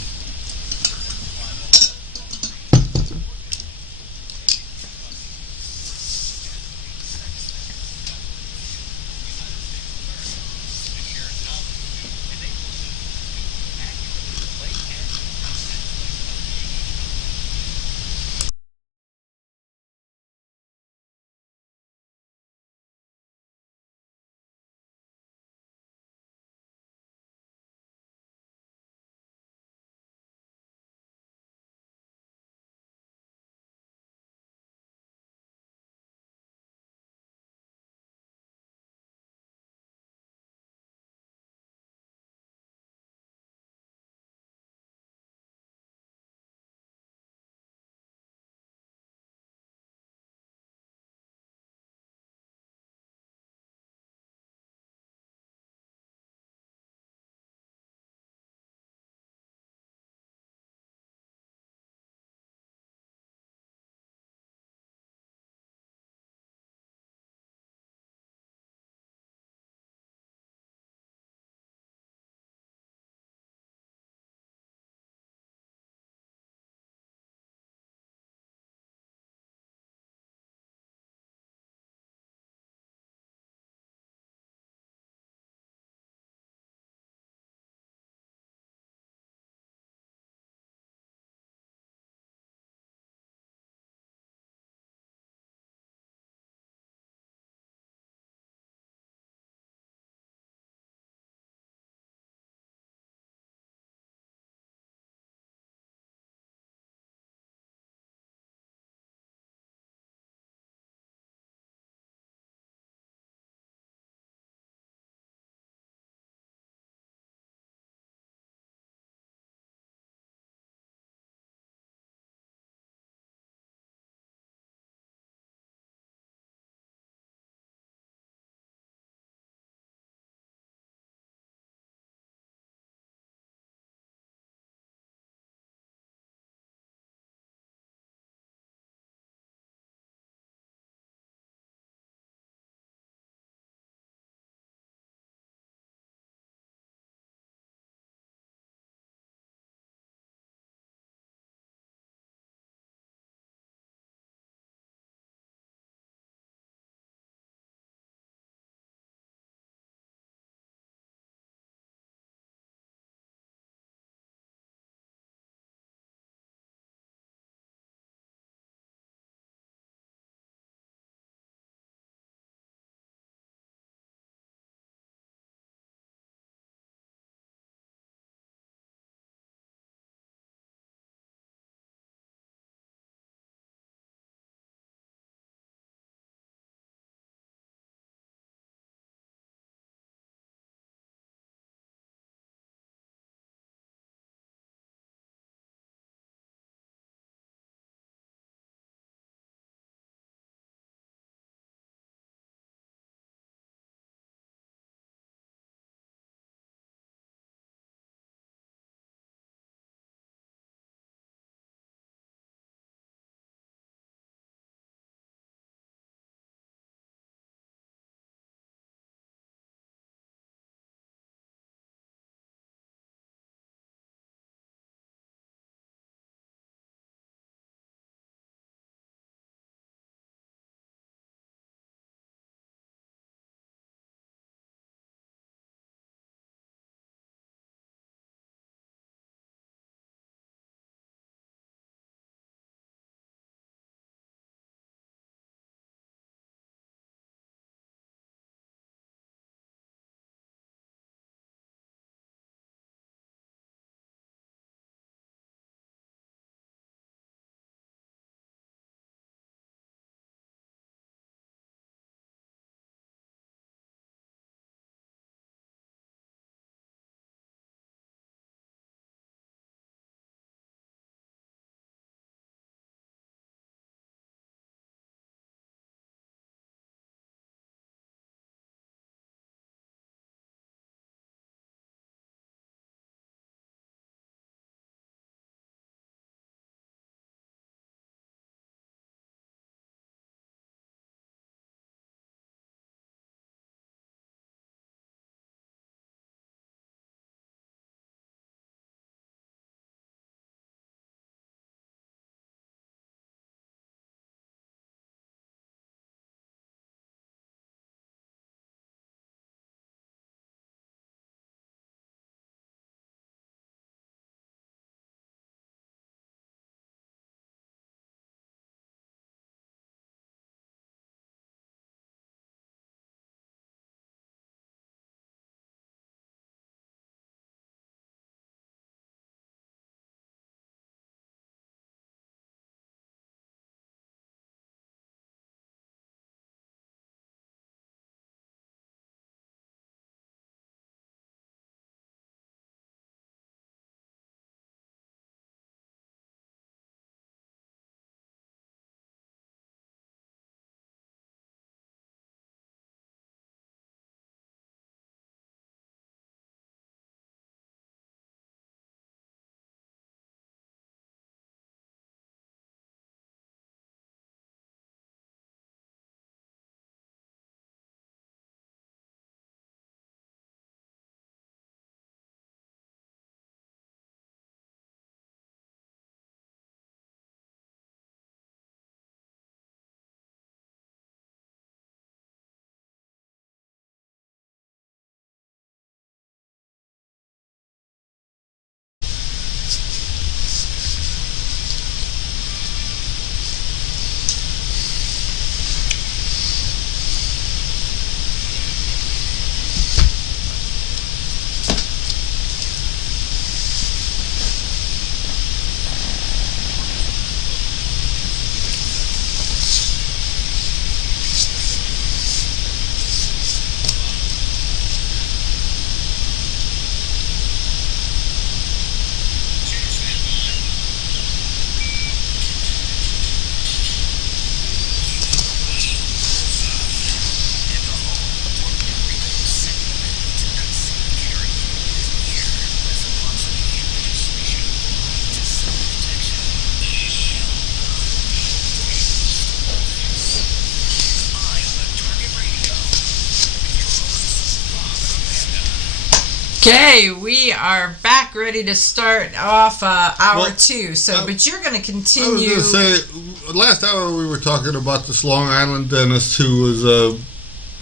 Okay, we are back ready to start off hour Well, 2. So, but you're going to I continue. was going to say, last hour we were talking about this Long Island dentist who was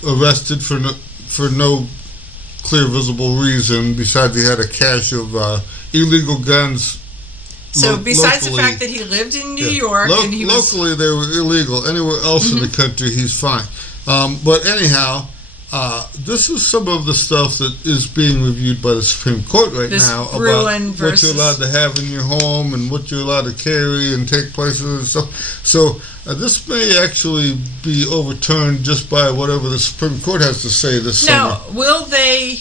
arrested for no clear visible reason besides he had a cache of illegal guns. So, besides locally. the fact that he lived in New York and he was locally they were illegal. Anywhere else in the country he's fine. But anyhow, this is some of the stuff that is being reviewed by the Supreme Court right This now Bruin about what you're allowed to have in your home and what you're allowed to carry and take places and stuff. So this may actually be overturned just by whatever the Supreme Court has to say this summer. Now, will they?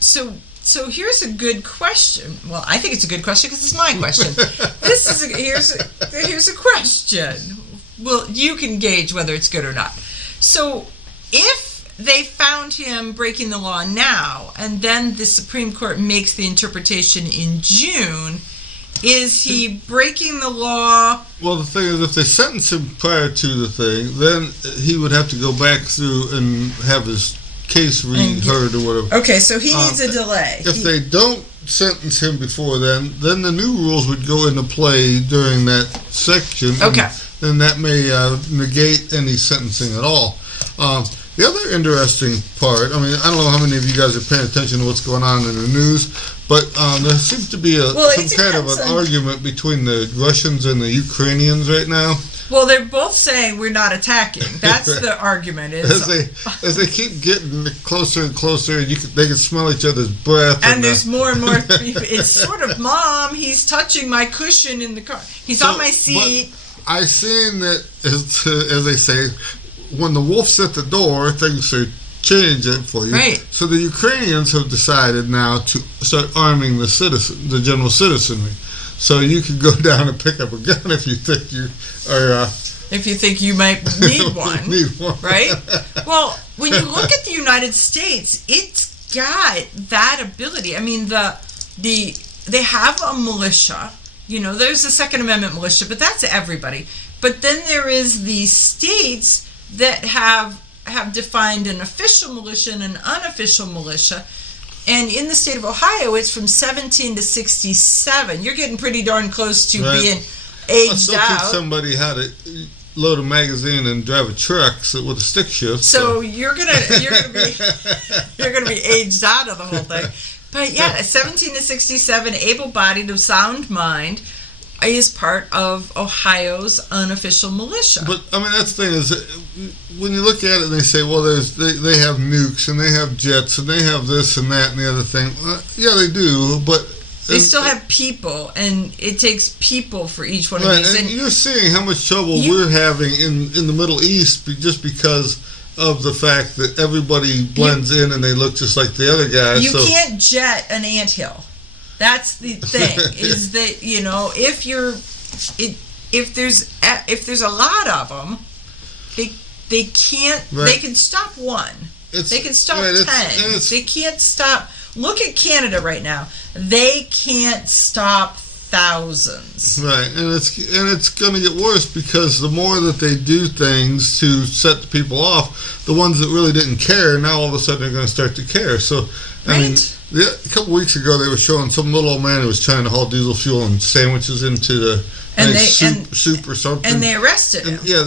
So here's a good question. Well, I think it's a good question because it's my question. Here's a question. Well, you can gauge whether it's good or not. So, if they found him breaking the law now, and then the Supreme Court makes the interpretation in June, is he breaking the law? Well, the thing is, if they sentence him prior to the thing, then he would have to go back through and have his case reheard or whatever. Okay, so he needs a delay. If they don't sentence him before then the new rules would go into play during that section. Okay. Then that may negate any sentencing at all. The other interesting part, I mean, I don't know how many of you guys are paying attention to what's going on in the news, but there seems to be some kind of an argument between the Russians and the Ukrainians right now. Well, they're both saying we're not attacking. That's the argument. As they keep getting closer and closer, they can smell each other's breath. And there's more and more people. It's sort of, Mom, he's touching my cushion in the car. He's on my seat. I seen that, as they say, when the wolf's at the door, things are changing for you. Right. So the Ukrainians have decided now to start arming the general citizenry. So you can go down and pick up a gun if you think you are. If you think you might need one. Need one. Right? Well, when you look at the United States, it's got that ability. I mean, they have a militia. You know, there's the Second Amendment militia, but that's everybody. But then there is the states that have defined an official militia and an unofficial militia. And in the state of Ohio, it's from 17 to 67. You're getting pretty darn close to being aged still out. teach somebody how to load a magazine and drive a truck with a stick shift. So you're gonna be aged out of the whole thing. But yeah, 17 to 67, able-bodied, of sound mind, is part of Ohio's unofficial militia. But I mean, that's the thing is, when you look at it and they say, well, they have nukes and they have jets and they have this and that and the other thing. Yeah, they do, but they still have people, and it takes people for each one of right, these. And you're seeing how much trouble we're having in the Middle East just because of the fact that everybody blends in and they look just like the other guys. You can't jet an anthill. That's the thing. Is that, you know, if there's a lot of them, they can't. Right. They can stop one. They can stop 10. They can't stop. Look at Canada right now. They can't stop thousands. Right, and it's going to get worse because the more that they do things to set the people off, the ones that really didn't care now all of a sudden are going to start to care. So, I mean, a couple weeks ago they were showing some little old man who was trying to haul diesel fuel and sandwiches into the soup or something, and they arrested him. And, yeah,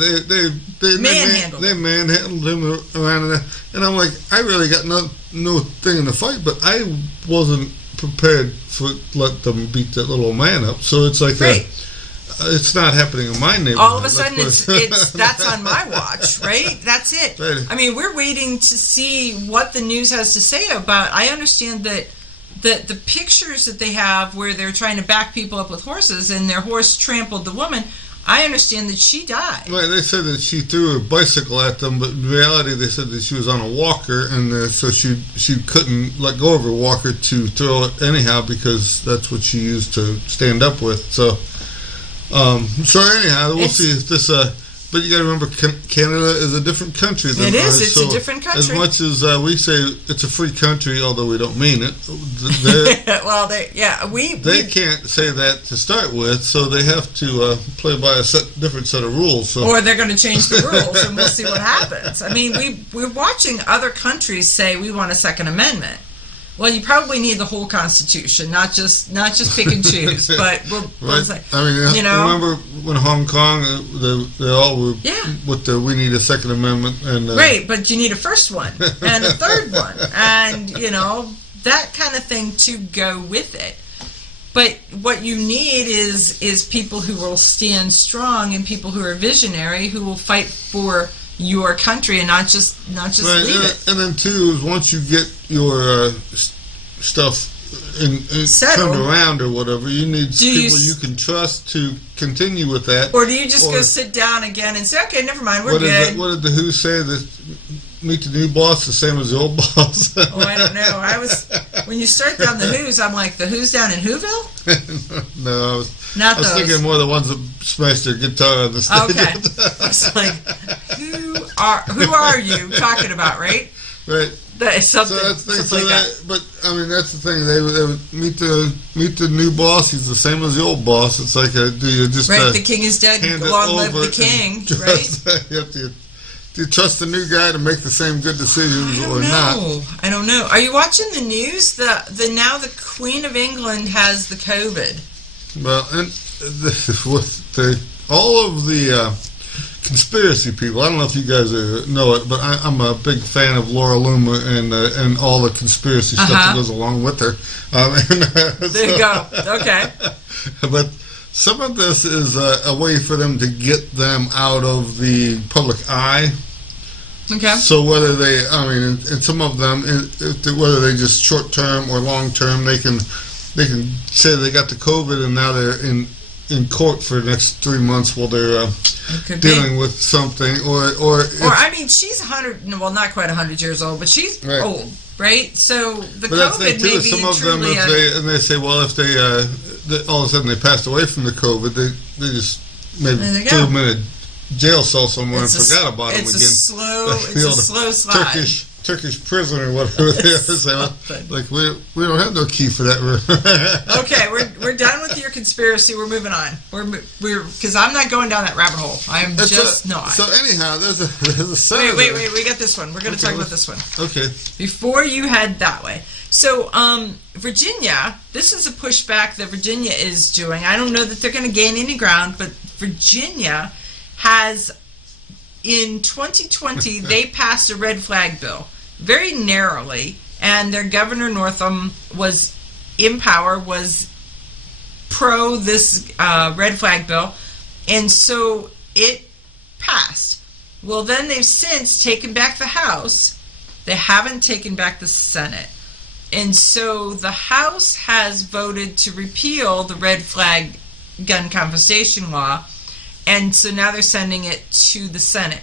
they manhandled him around there, and I'm like, I really got no thing in the fight, but I wasn't prepared to let them beat that little old man up. So it's like it's not happening in my neighborhood. All of a sudden, that's on my watch, right? That's it. Right. I mean, we're waiting to see what the news has to say about. I understand that the pictures that they have where they're trying to back people up with horses and their horse trampled the woman. I understand that she died. Right, they said that she threw her bicycle at them, but in reality they said that she was on a walker, and so she couldn't let go of her walker to throw it anyhow because that's what she used to stand up with. So anyhow, we'll see if this. But you got to remember, Canada is a different country than it is. ours. It's a different country. As much as we say it's a free country, although we don't mean it, well, they can't say that to start with, so they have to play by a different set of rules. So. Or they're going to change the rules, and we'll see what happens. I mean, we're watching other countries say we want a Second Amendment. Well, you probably need the whole Constitution, not just pick and choose. But right. I mean, remember when Hong Kong, they all were with the "We need a Second Amendment" and right, but you need a first one and a third one, and that kind of thing to go with it. But what you need is people who will stand strong and people who are visionary, who will fight for your country and not just right. leave it. And then too is once you get your stuff turned around or whatever, you need people you can trust to continue with that. Or do you just go sit down again and say, okay, never mind, we're good? What did the Who say? That meet the new boss the same as the old boss? Oh, I don't know. When you start down the Who's, I'm like, the Who's down in Whoville? No, I was thinking more the ones that smashed their guitar on the stage. Okay. I was like, who are you talking about, right? Right. That is something, But I mean, that's the thing. They would meet the new boss. He's the same as the old boss. It's like, do you just the king is dead. Long live the king, right? You have to. Do you trust the new guy to make the same good decisions or not? I don't know. Are you watching the news? Now the Queen of England has the COVID. Well, and with all of the conspiracy people, I don't know if you guys know it, but I'm a big fan of Laura Loomer and all the conspiracy stuff that goes along with her. There you go. Okay. But some of this is a way for them to get them out of the public eye. Okay. So whether and some of them, whether they just short term or long term, they can say they got the COVID and now they're in court for the next 3 months while they're dealing with something, or I mean, she's 100. Well, not quite 100 years old, but she's old, right? So the COVID may be some of them, they say, well, if they all of a sudden they passed away from the COVID, they just maybe threw them in a jail cell somewhere and forgot about them again. It's a slow slide. Turkish prison or whatever they say. Like we don't have no key for that room. Okay, we're done with your conspiracy. We're moving on. We're because I'm not going down that rabbit hole. I'm just not. So anyhow, there's a senator. Wait. We got this one. We're going to talk about this one. Okay. Before you head that way. So Virginia, this is a pushback that Virginia is doing. I don't know that they're going to gain any ground, but Virginia has, in 2020, they passed a red flag bill very narrowly, and their governor Northam was in power, was pro this red flag bill, and so it passed. Well, then they've since taken back the House. They haven't taken back the Senate. And so the House has voted to repeal the red flag gun confiscation law, and so now they're sending it to the Senate.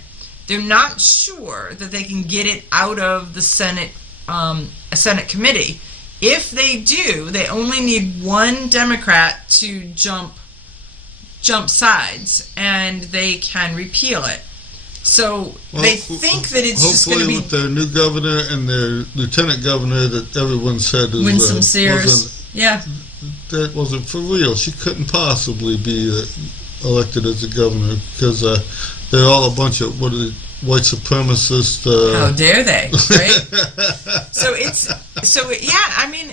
They're not sure that they can get it out of the Senate, a Senate committee. If they do, they only need one Democrat to jump sides, and they can repeal it. So they think that it's just going to be... Hopefully with their new governor and their lieutenant governor that everyone said is... Winsome Sears. That wasn't for real. She couldn't possibly be elected as a governor because they're all a bunch of white supremacists. How dare they? Right? I mean,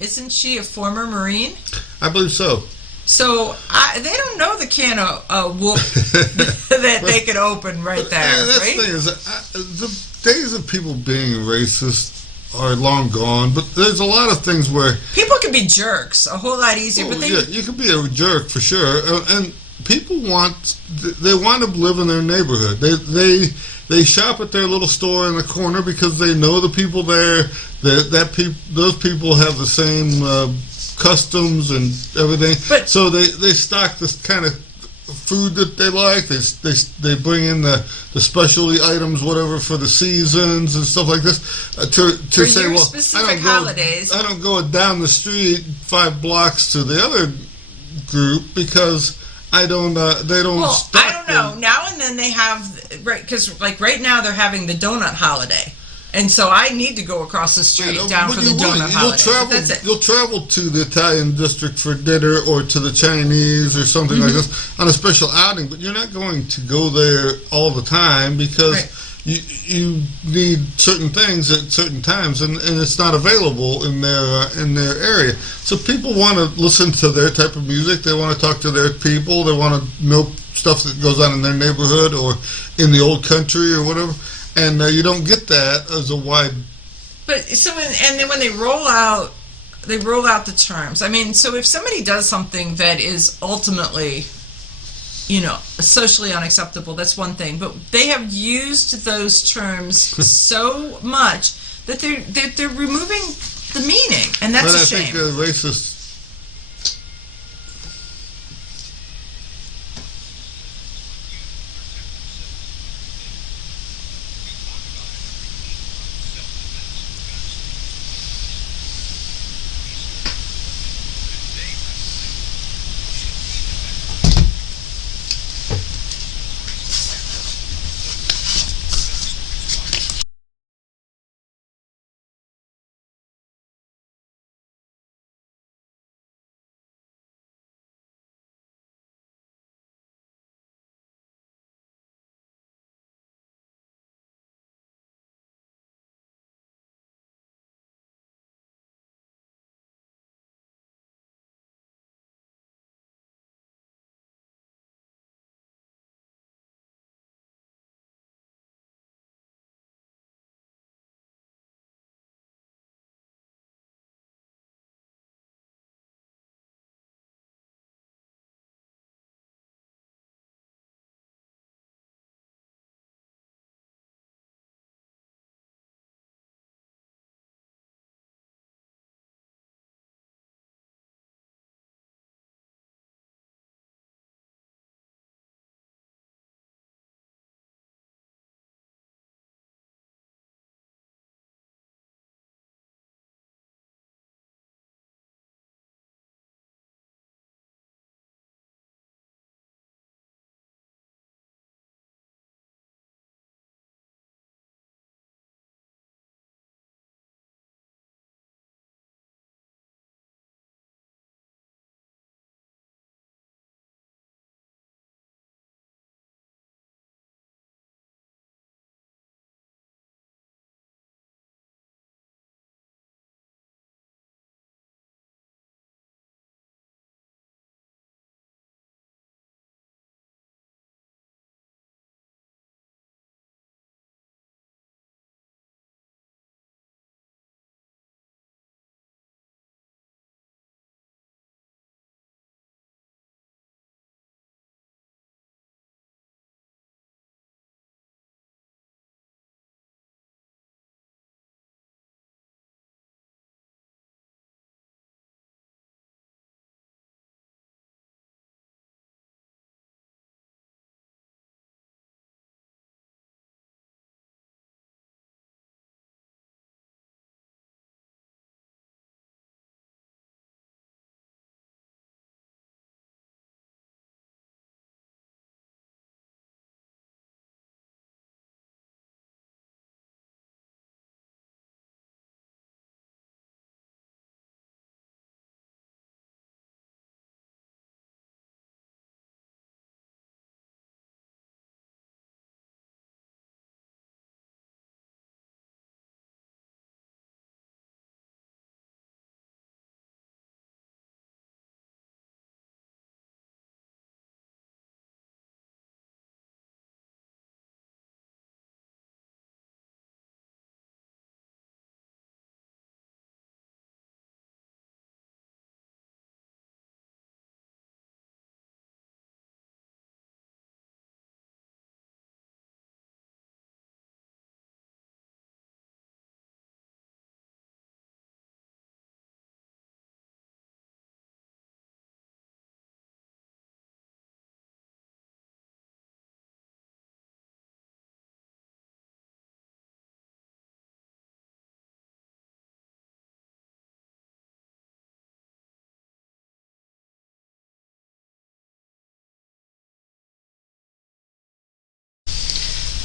isn't she a former Marine? I believe so. So they don't know the can of whoop that they could open right there. Yeah, that's right? the thing is, the days of people being racist are long gone, but there's a lot of things where people can be jerks a whole lot easier. But you can be a jerk for sure, and people want to live in their neighborhood. They shop at their little store in the corner because they know the people there. Those people have the same customs and everything. But, so they stock this kind of food that they like. They bring in the specialty items, whatever, for the seasons and stuff like this. To say, well, I don't go down the street 5 blocks to the other group because I don't. They don't. Well, stock I don't know. Now and then they have because right now they're having the donut holiday. And so I need to go across the street down for the donut holiday. That's it. You'll travel to the Italian district for dinner or to the Chinese or something like this on a special outing, but you're not going to go there all the time because you need certain things at certain times, and it's not available in their area. So people want to listen to their type of music. They want to talk to their people. They want to know stuff that goes on in their neighborhood or in the old country or whatever. And you don't get that as a wide. But so and then when they roll out the terms. I mean, so if somebody does something that is ultimately, socially unacceptable, that's one thing. But they have used those terms so much that they're removing the meaning, and that's a shame. I think racist.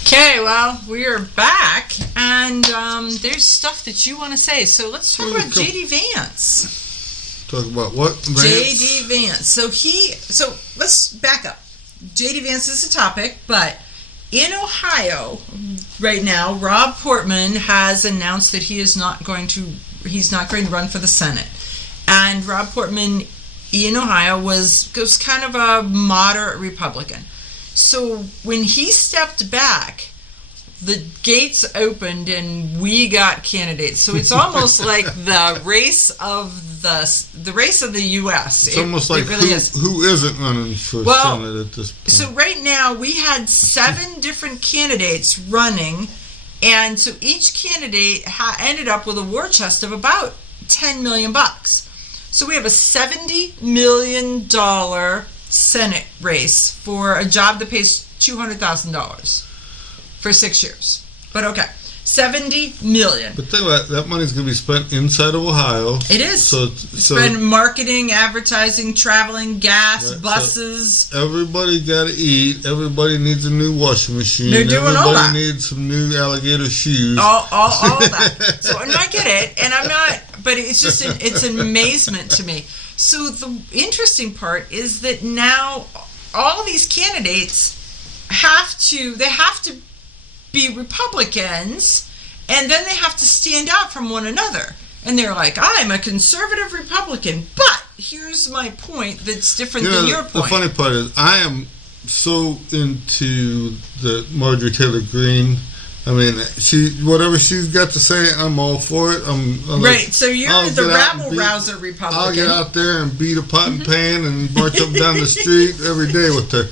Okay, well, we are back, and there's stuff that you want to say. So let's talk about J.D. Vance. Talk about what? J.D. Vance. So let's back up. J.D. Vance is the topic, but in Ohio, right now, Rob Portman has announced that he's not going to run for the Senate. And Rob Portman in Ohio was kind of a moderate Republican. So when he stepped back, the gates opened and we got candidates. So it's almost like the race of the U.S. It's almost like really who isn't running for Senate at this point. So right now we had 7 different candidates running, and so each candidate ended up with a war chest of about $10 million. So we have a $70 million Senate race for a job that pays $200,000 for 6 years. But okay. $70 million. But think about it, that money's going to be spent inside of Ohio. It is. So spend marketing, advertising, traveling, gas, right, buses. So everybody got to eat. Everybody needs a new washing machine. They're doing all that. Everybody needs some new alligator shoes. All of that. So, and I get it, and I'm not, but it's just it's an amazement to me. So the interesting part is that now all of these candidates have to be Republicans, and then they have to stand out from one another. And they're like, I'm a conservative Republican, but here's my point that's different than your point. The funny part is, I am so into the Marjorie Taylor Greene. I mean, whatever she's got to say, I'm all for it. I'm right. So you're the rabble-rouser Republican. I'll get out there and beat a pot and pan and march up and down the street every day with her.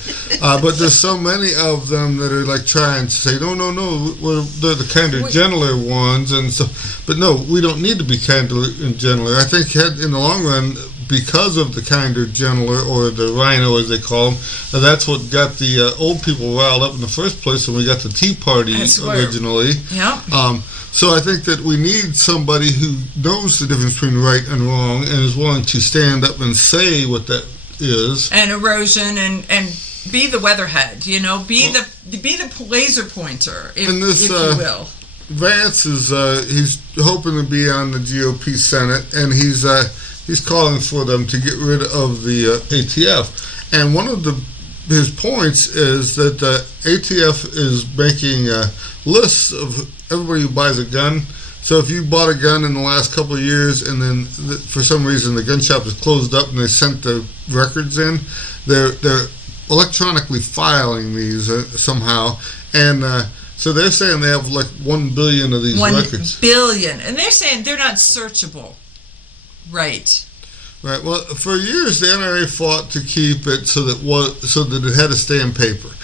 But there's so many of them that are like trying to say, no, they're the kinder, gentler ones, and so. But no, we don't need to be kinder and gentler. I think in the long run, because of the kinder, gentler, or the rhino as they call them, that's what got the old people riled up in the first place when we got the Tea Party originally. Yeah. So I think that we need somebody who knows the difference between right and wrong and is willing to stand up and say what that is. And erosion and be the weatherhead, be the laser pointer, if you will. Vance is he's hoping to be on the GOP Senate, and he's calling for them to get rid of the ATF. And one of his points is that the ATF is making lists of everybody who buys a gun. So if you bought a gun in the last couple of years and then for some reason the gun shop is closed up and they sent the records in, they're electronically filing these somehow. And so they're saying they have like 1 billion of these records. 1 billion. And they're saying they're not searchable. Right. Well, for years the NRA fought to keep it so that it had to stay in paper,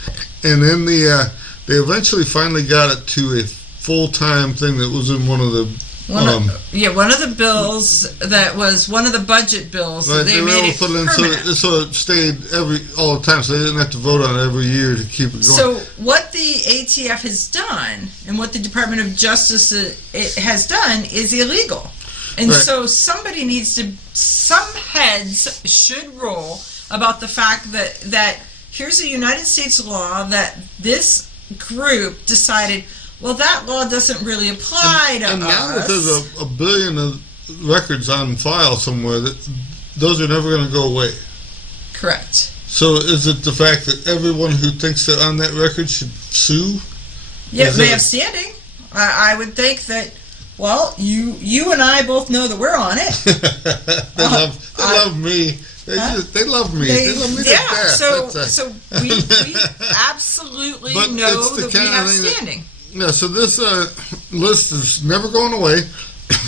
and then they eventually finally got it to a full-time thing that was in one of the one of the bills that was one of the budget bills. Right, they made it permanent. So it stayed all the time, so they didn't have to vote on it every year to keep it going. So what the ATF has done and what the Department of Justice has done is illegal. And so some heads should roll about the fact that here's a United States law that this group decided, well, that law doesn't really apply to us. And now that there's a billion of records on file somewhere, those are never going to go away. Correct. So is it the fact that everyone who thinks they're on that record should sue? Yeah, they have standing. I would think that. Well, you and I both know that we're on it. They love me. They love me. They love me to death. So we absolutely know that we have standing. Yeah. So this list is never going away.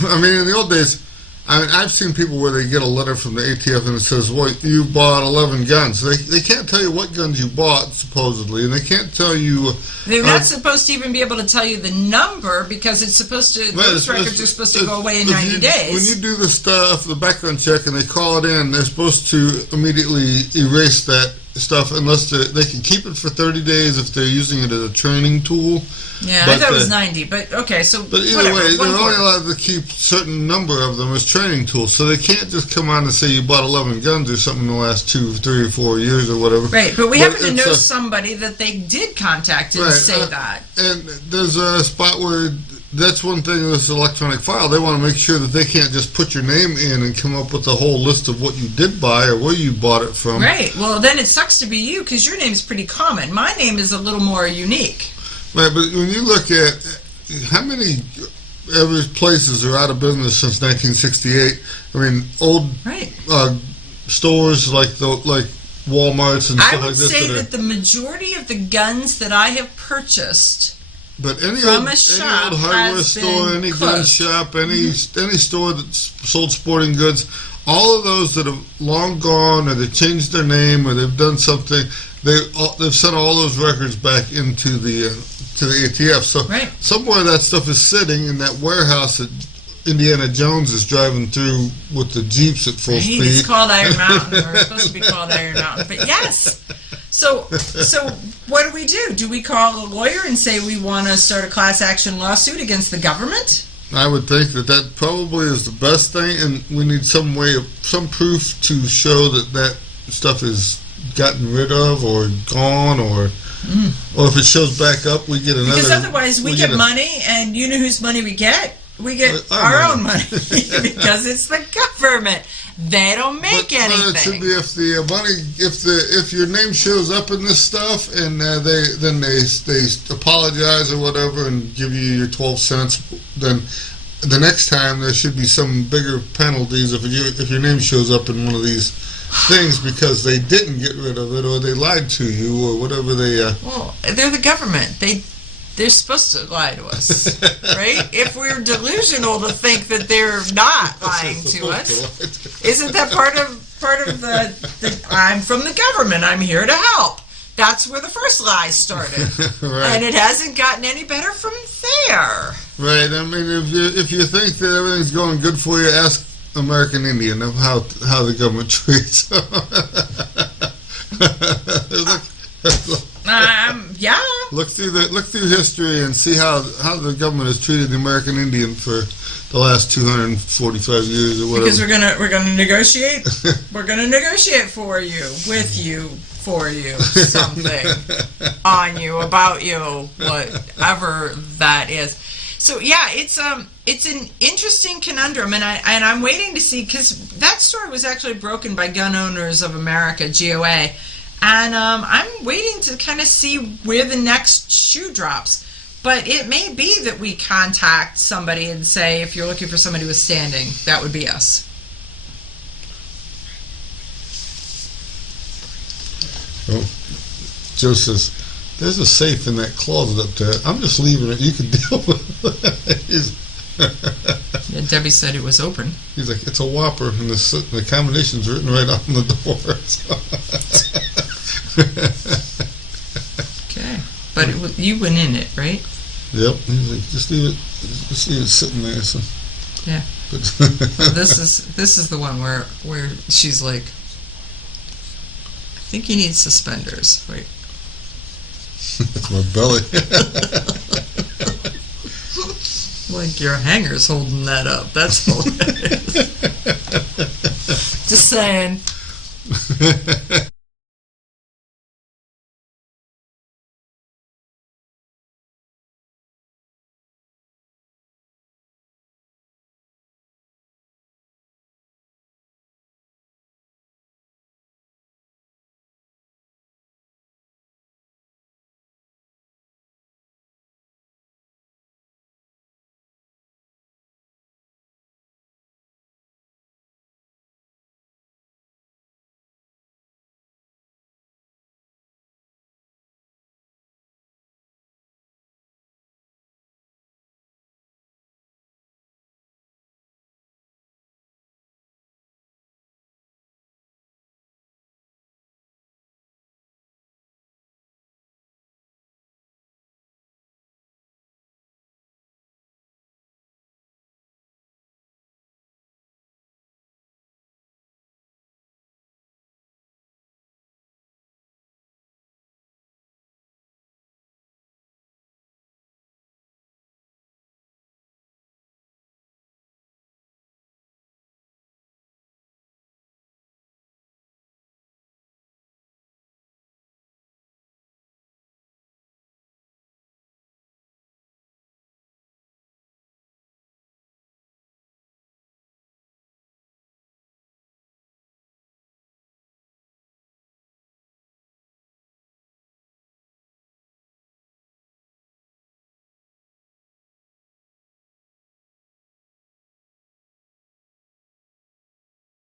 I mean, in the old days, I've seen people where they get a letter from the ATF and it says, well, you bought 11 guns. They can't tell you what guns you bought, supposedly, and they can't tell you... They're not supposed to even be able to tell you the number because it's supposed to... Those records are supposed to go away in 90 days. When you do the stuff, the background check, and they call it in, they're supposed to immediately erase that stuff unless they can keep it for 30 days if they're using it as a training tool. Yeah, I thought it was 90, but okay, so but either way, they're only allowed to keep a certain number of them as training tools, so they can't just come on and say you bought 11 guns or something in the last 2, 3, or 4 years or whatever. Right, but we happen to know somebody that they did contact and say that. And there's a spot where that's one thing with this electronic file. They want to make sure that they can't just put your name in and come up with a whole list of what you did buy or where you bought it from. Right, well then it sucks to be you because your name's pretty common. My name is a little more unique. Right, but when you look at how many places are out of business since 1968, I mean, old Right. stores like Walmarts and I stuff would like this. say that are- that the majority of the guns that I have purchased But any from old, a shop any old hardware has store, been any gun closed. shop, any store that's sold sporting goods, all of those that have long gone, or they've changed their name, or they've done something, they've sent all those records back into the to the ATF. So Right. somewhere that stuff is sitting in that warehouse that Indiana Jones is driving through with the Jeeps at full Right, speed. it's called Iron Mountain, or it's supposed to be called Iron Mountain. But yes. So what do? Do we call a lawyer and say we want to start a class action lawsuit against the government? I would think that probably is the best thing, and we need some proof to show that stuff is gotten rid of or gone, or if it shows back up, we get another. Because otherwise we get money, and you know whose money we get? We get our own money because it's the government. They don't make anything. But it should be if the money, if your name shows up in this stuff, and they apologize or whatever and give you your 12 cents, then the next time there should be some bigger penalties if your name shows up in one of these things because they didn't get rid of it or they lied to you or whatever they. Well, they're the government. They're supposed to lie to us, right? If we're delusional to think that they're not lying to us, isn't that part of the I'm from the government, I'm here to help. That's where the first lie started. Right. And it hasn't gotten any better from there. Right. I mean, if you think that everything's going good for you, ask American Indian of how the government treats them. Yeah. Look through history and see how the government has treated the American Indian for the last 245 years or whatever. Because we're gonna negotiate. We're gonna negotiate for you, with you, for you, something on you, about you, whatever that is. So yeah, it's an interesting conundrum, and I'm waiting to see, because that story was actually broken by Gun Owners of America, GOA. And I'm waiting to kind of see where the next shoe drops. But it may be that we contact somebody and say, if you're looking for somebody with standing, that would be us. Oh, Joe says, there's a safe in that closet up there. I'm just leaving it. You can deal with it. Yeah, Debbie said it was open. He's like, it's a Whopper, and the combination's written right on the door. Okay. But you went in it, right? Yep. He's like, just leave it sitting there. So. Yeah. But This is the one where she's like, I think you need suspenders. Wait. That's my belly. Like your hanger's holding that up. That's hilarious. Just saying.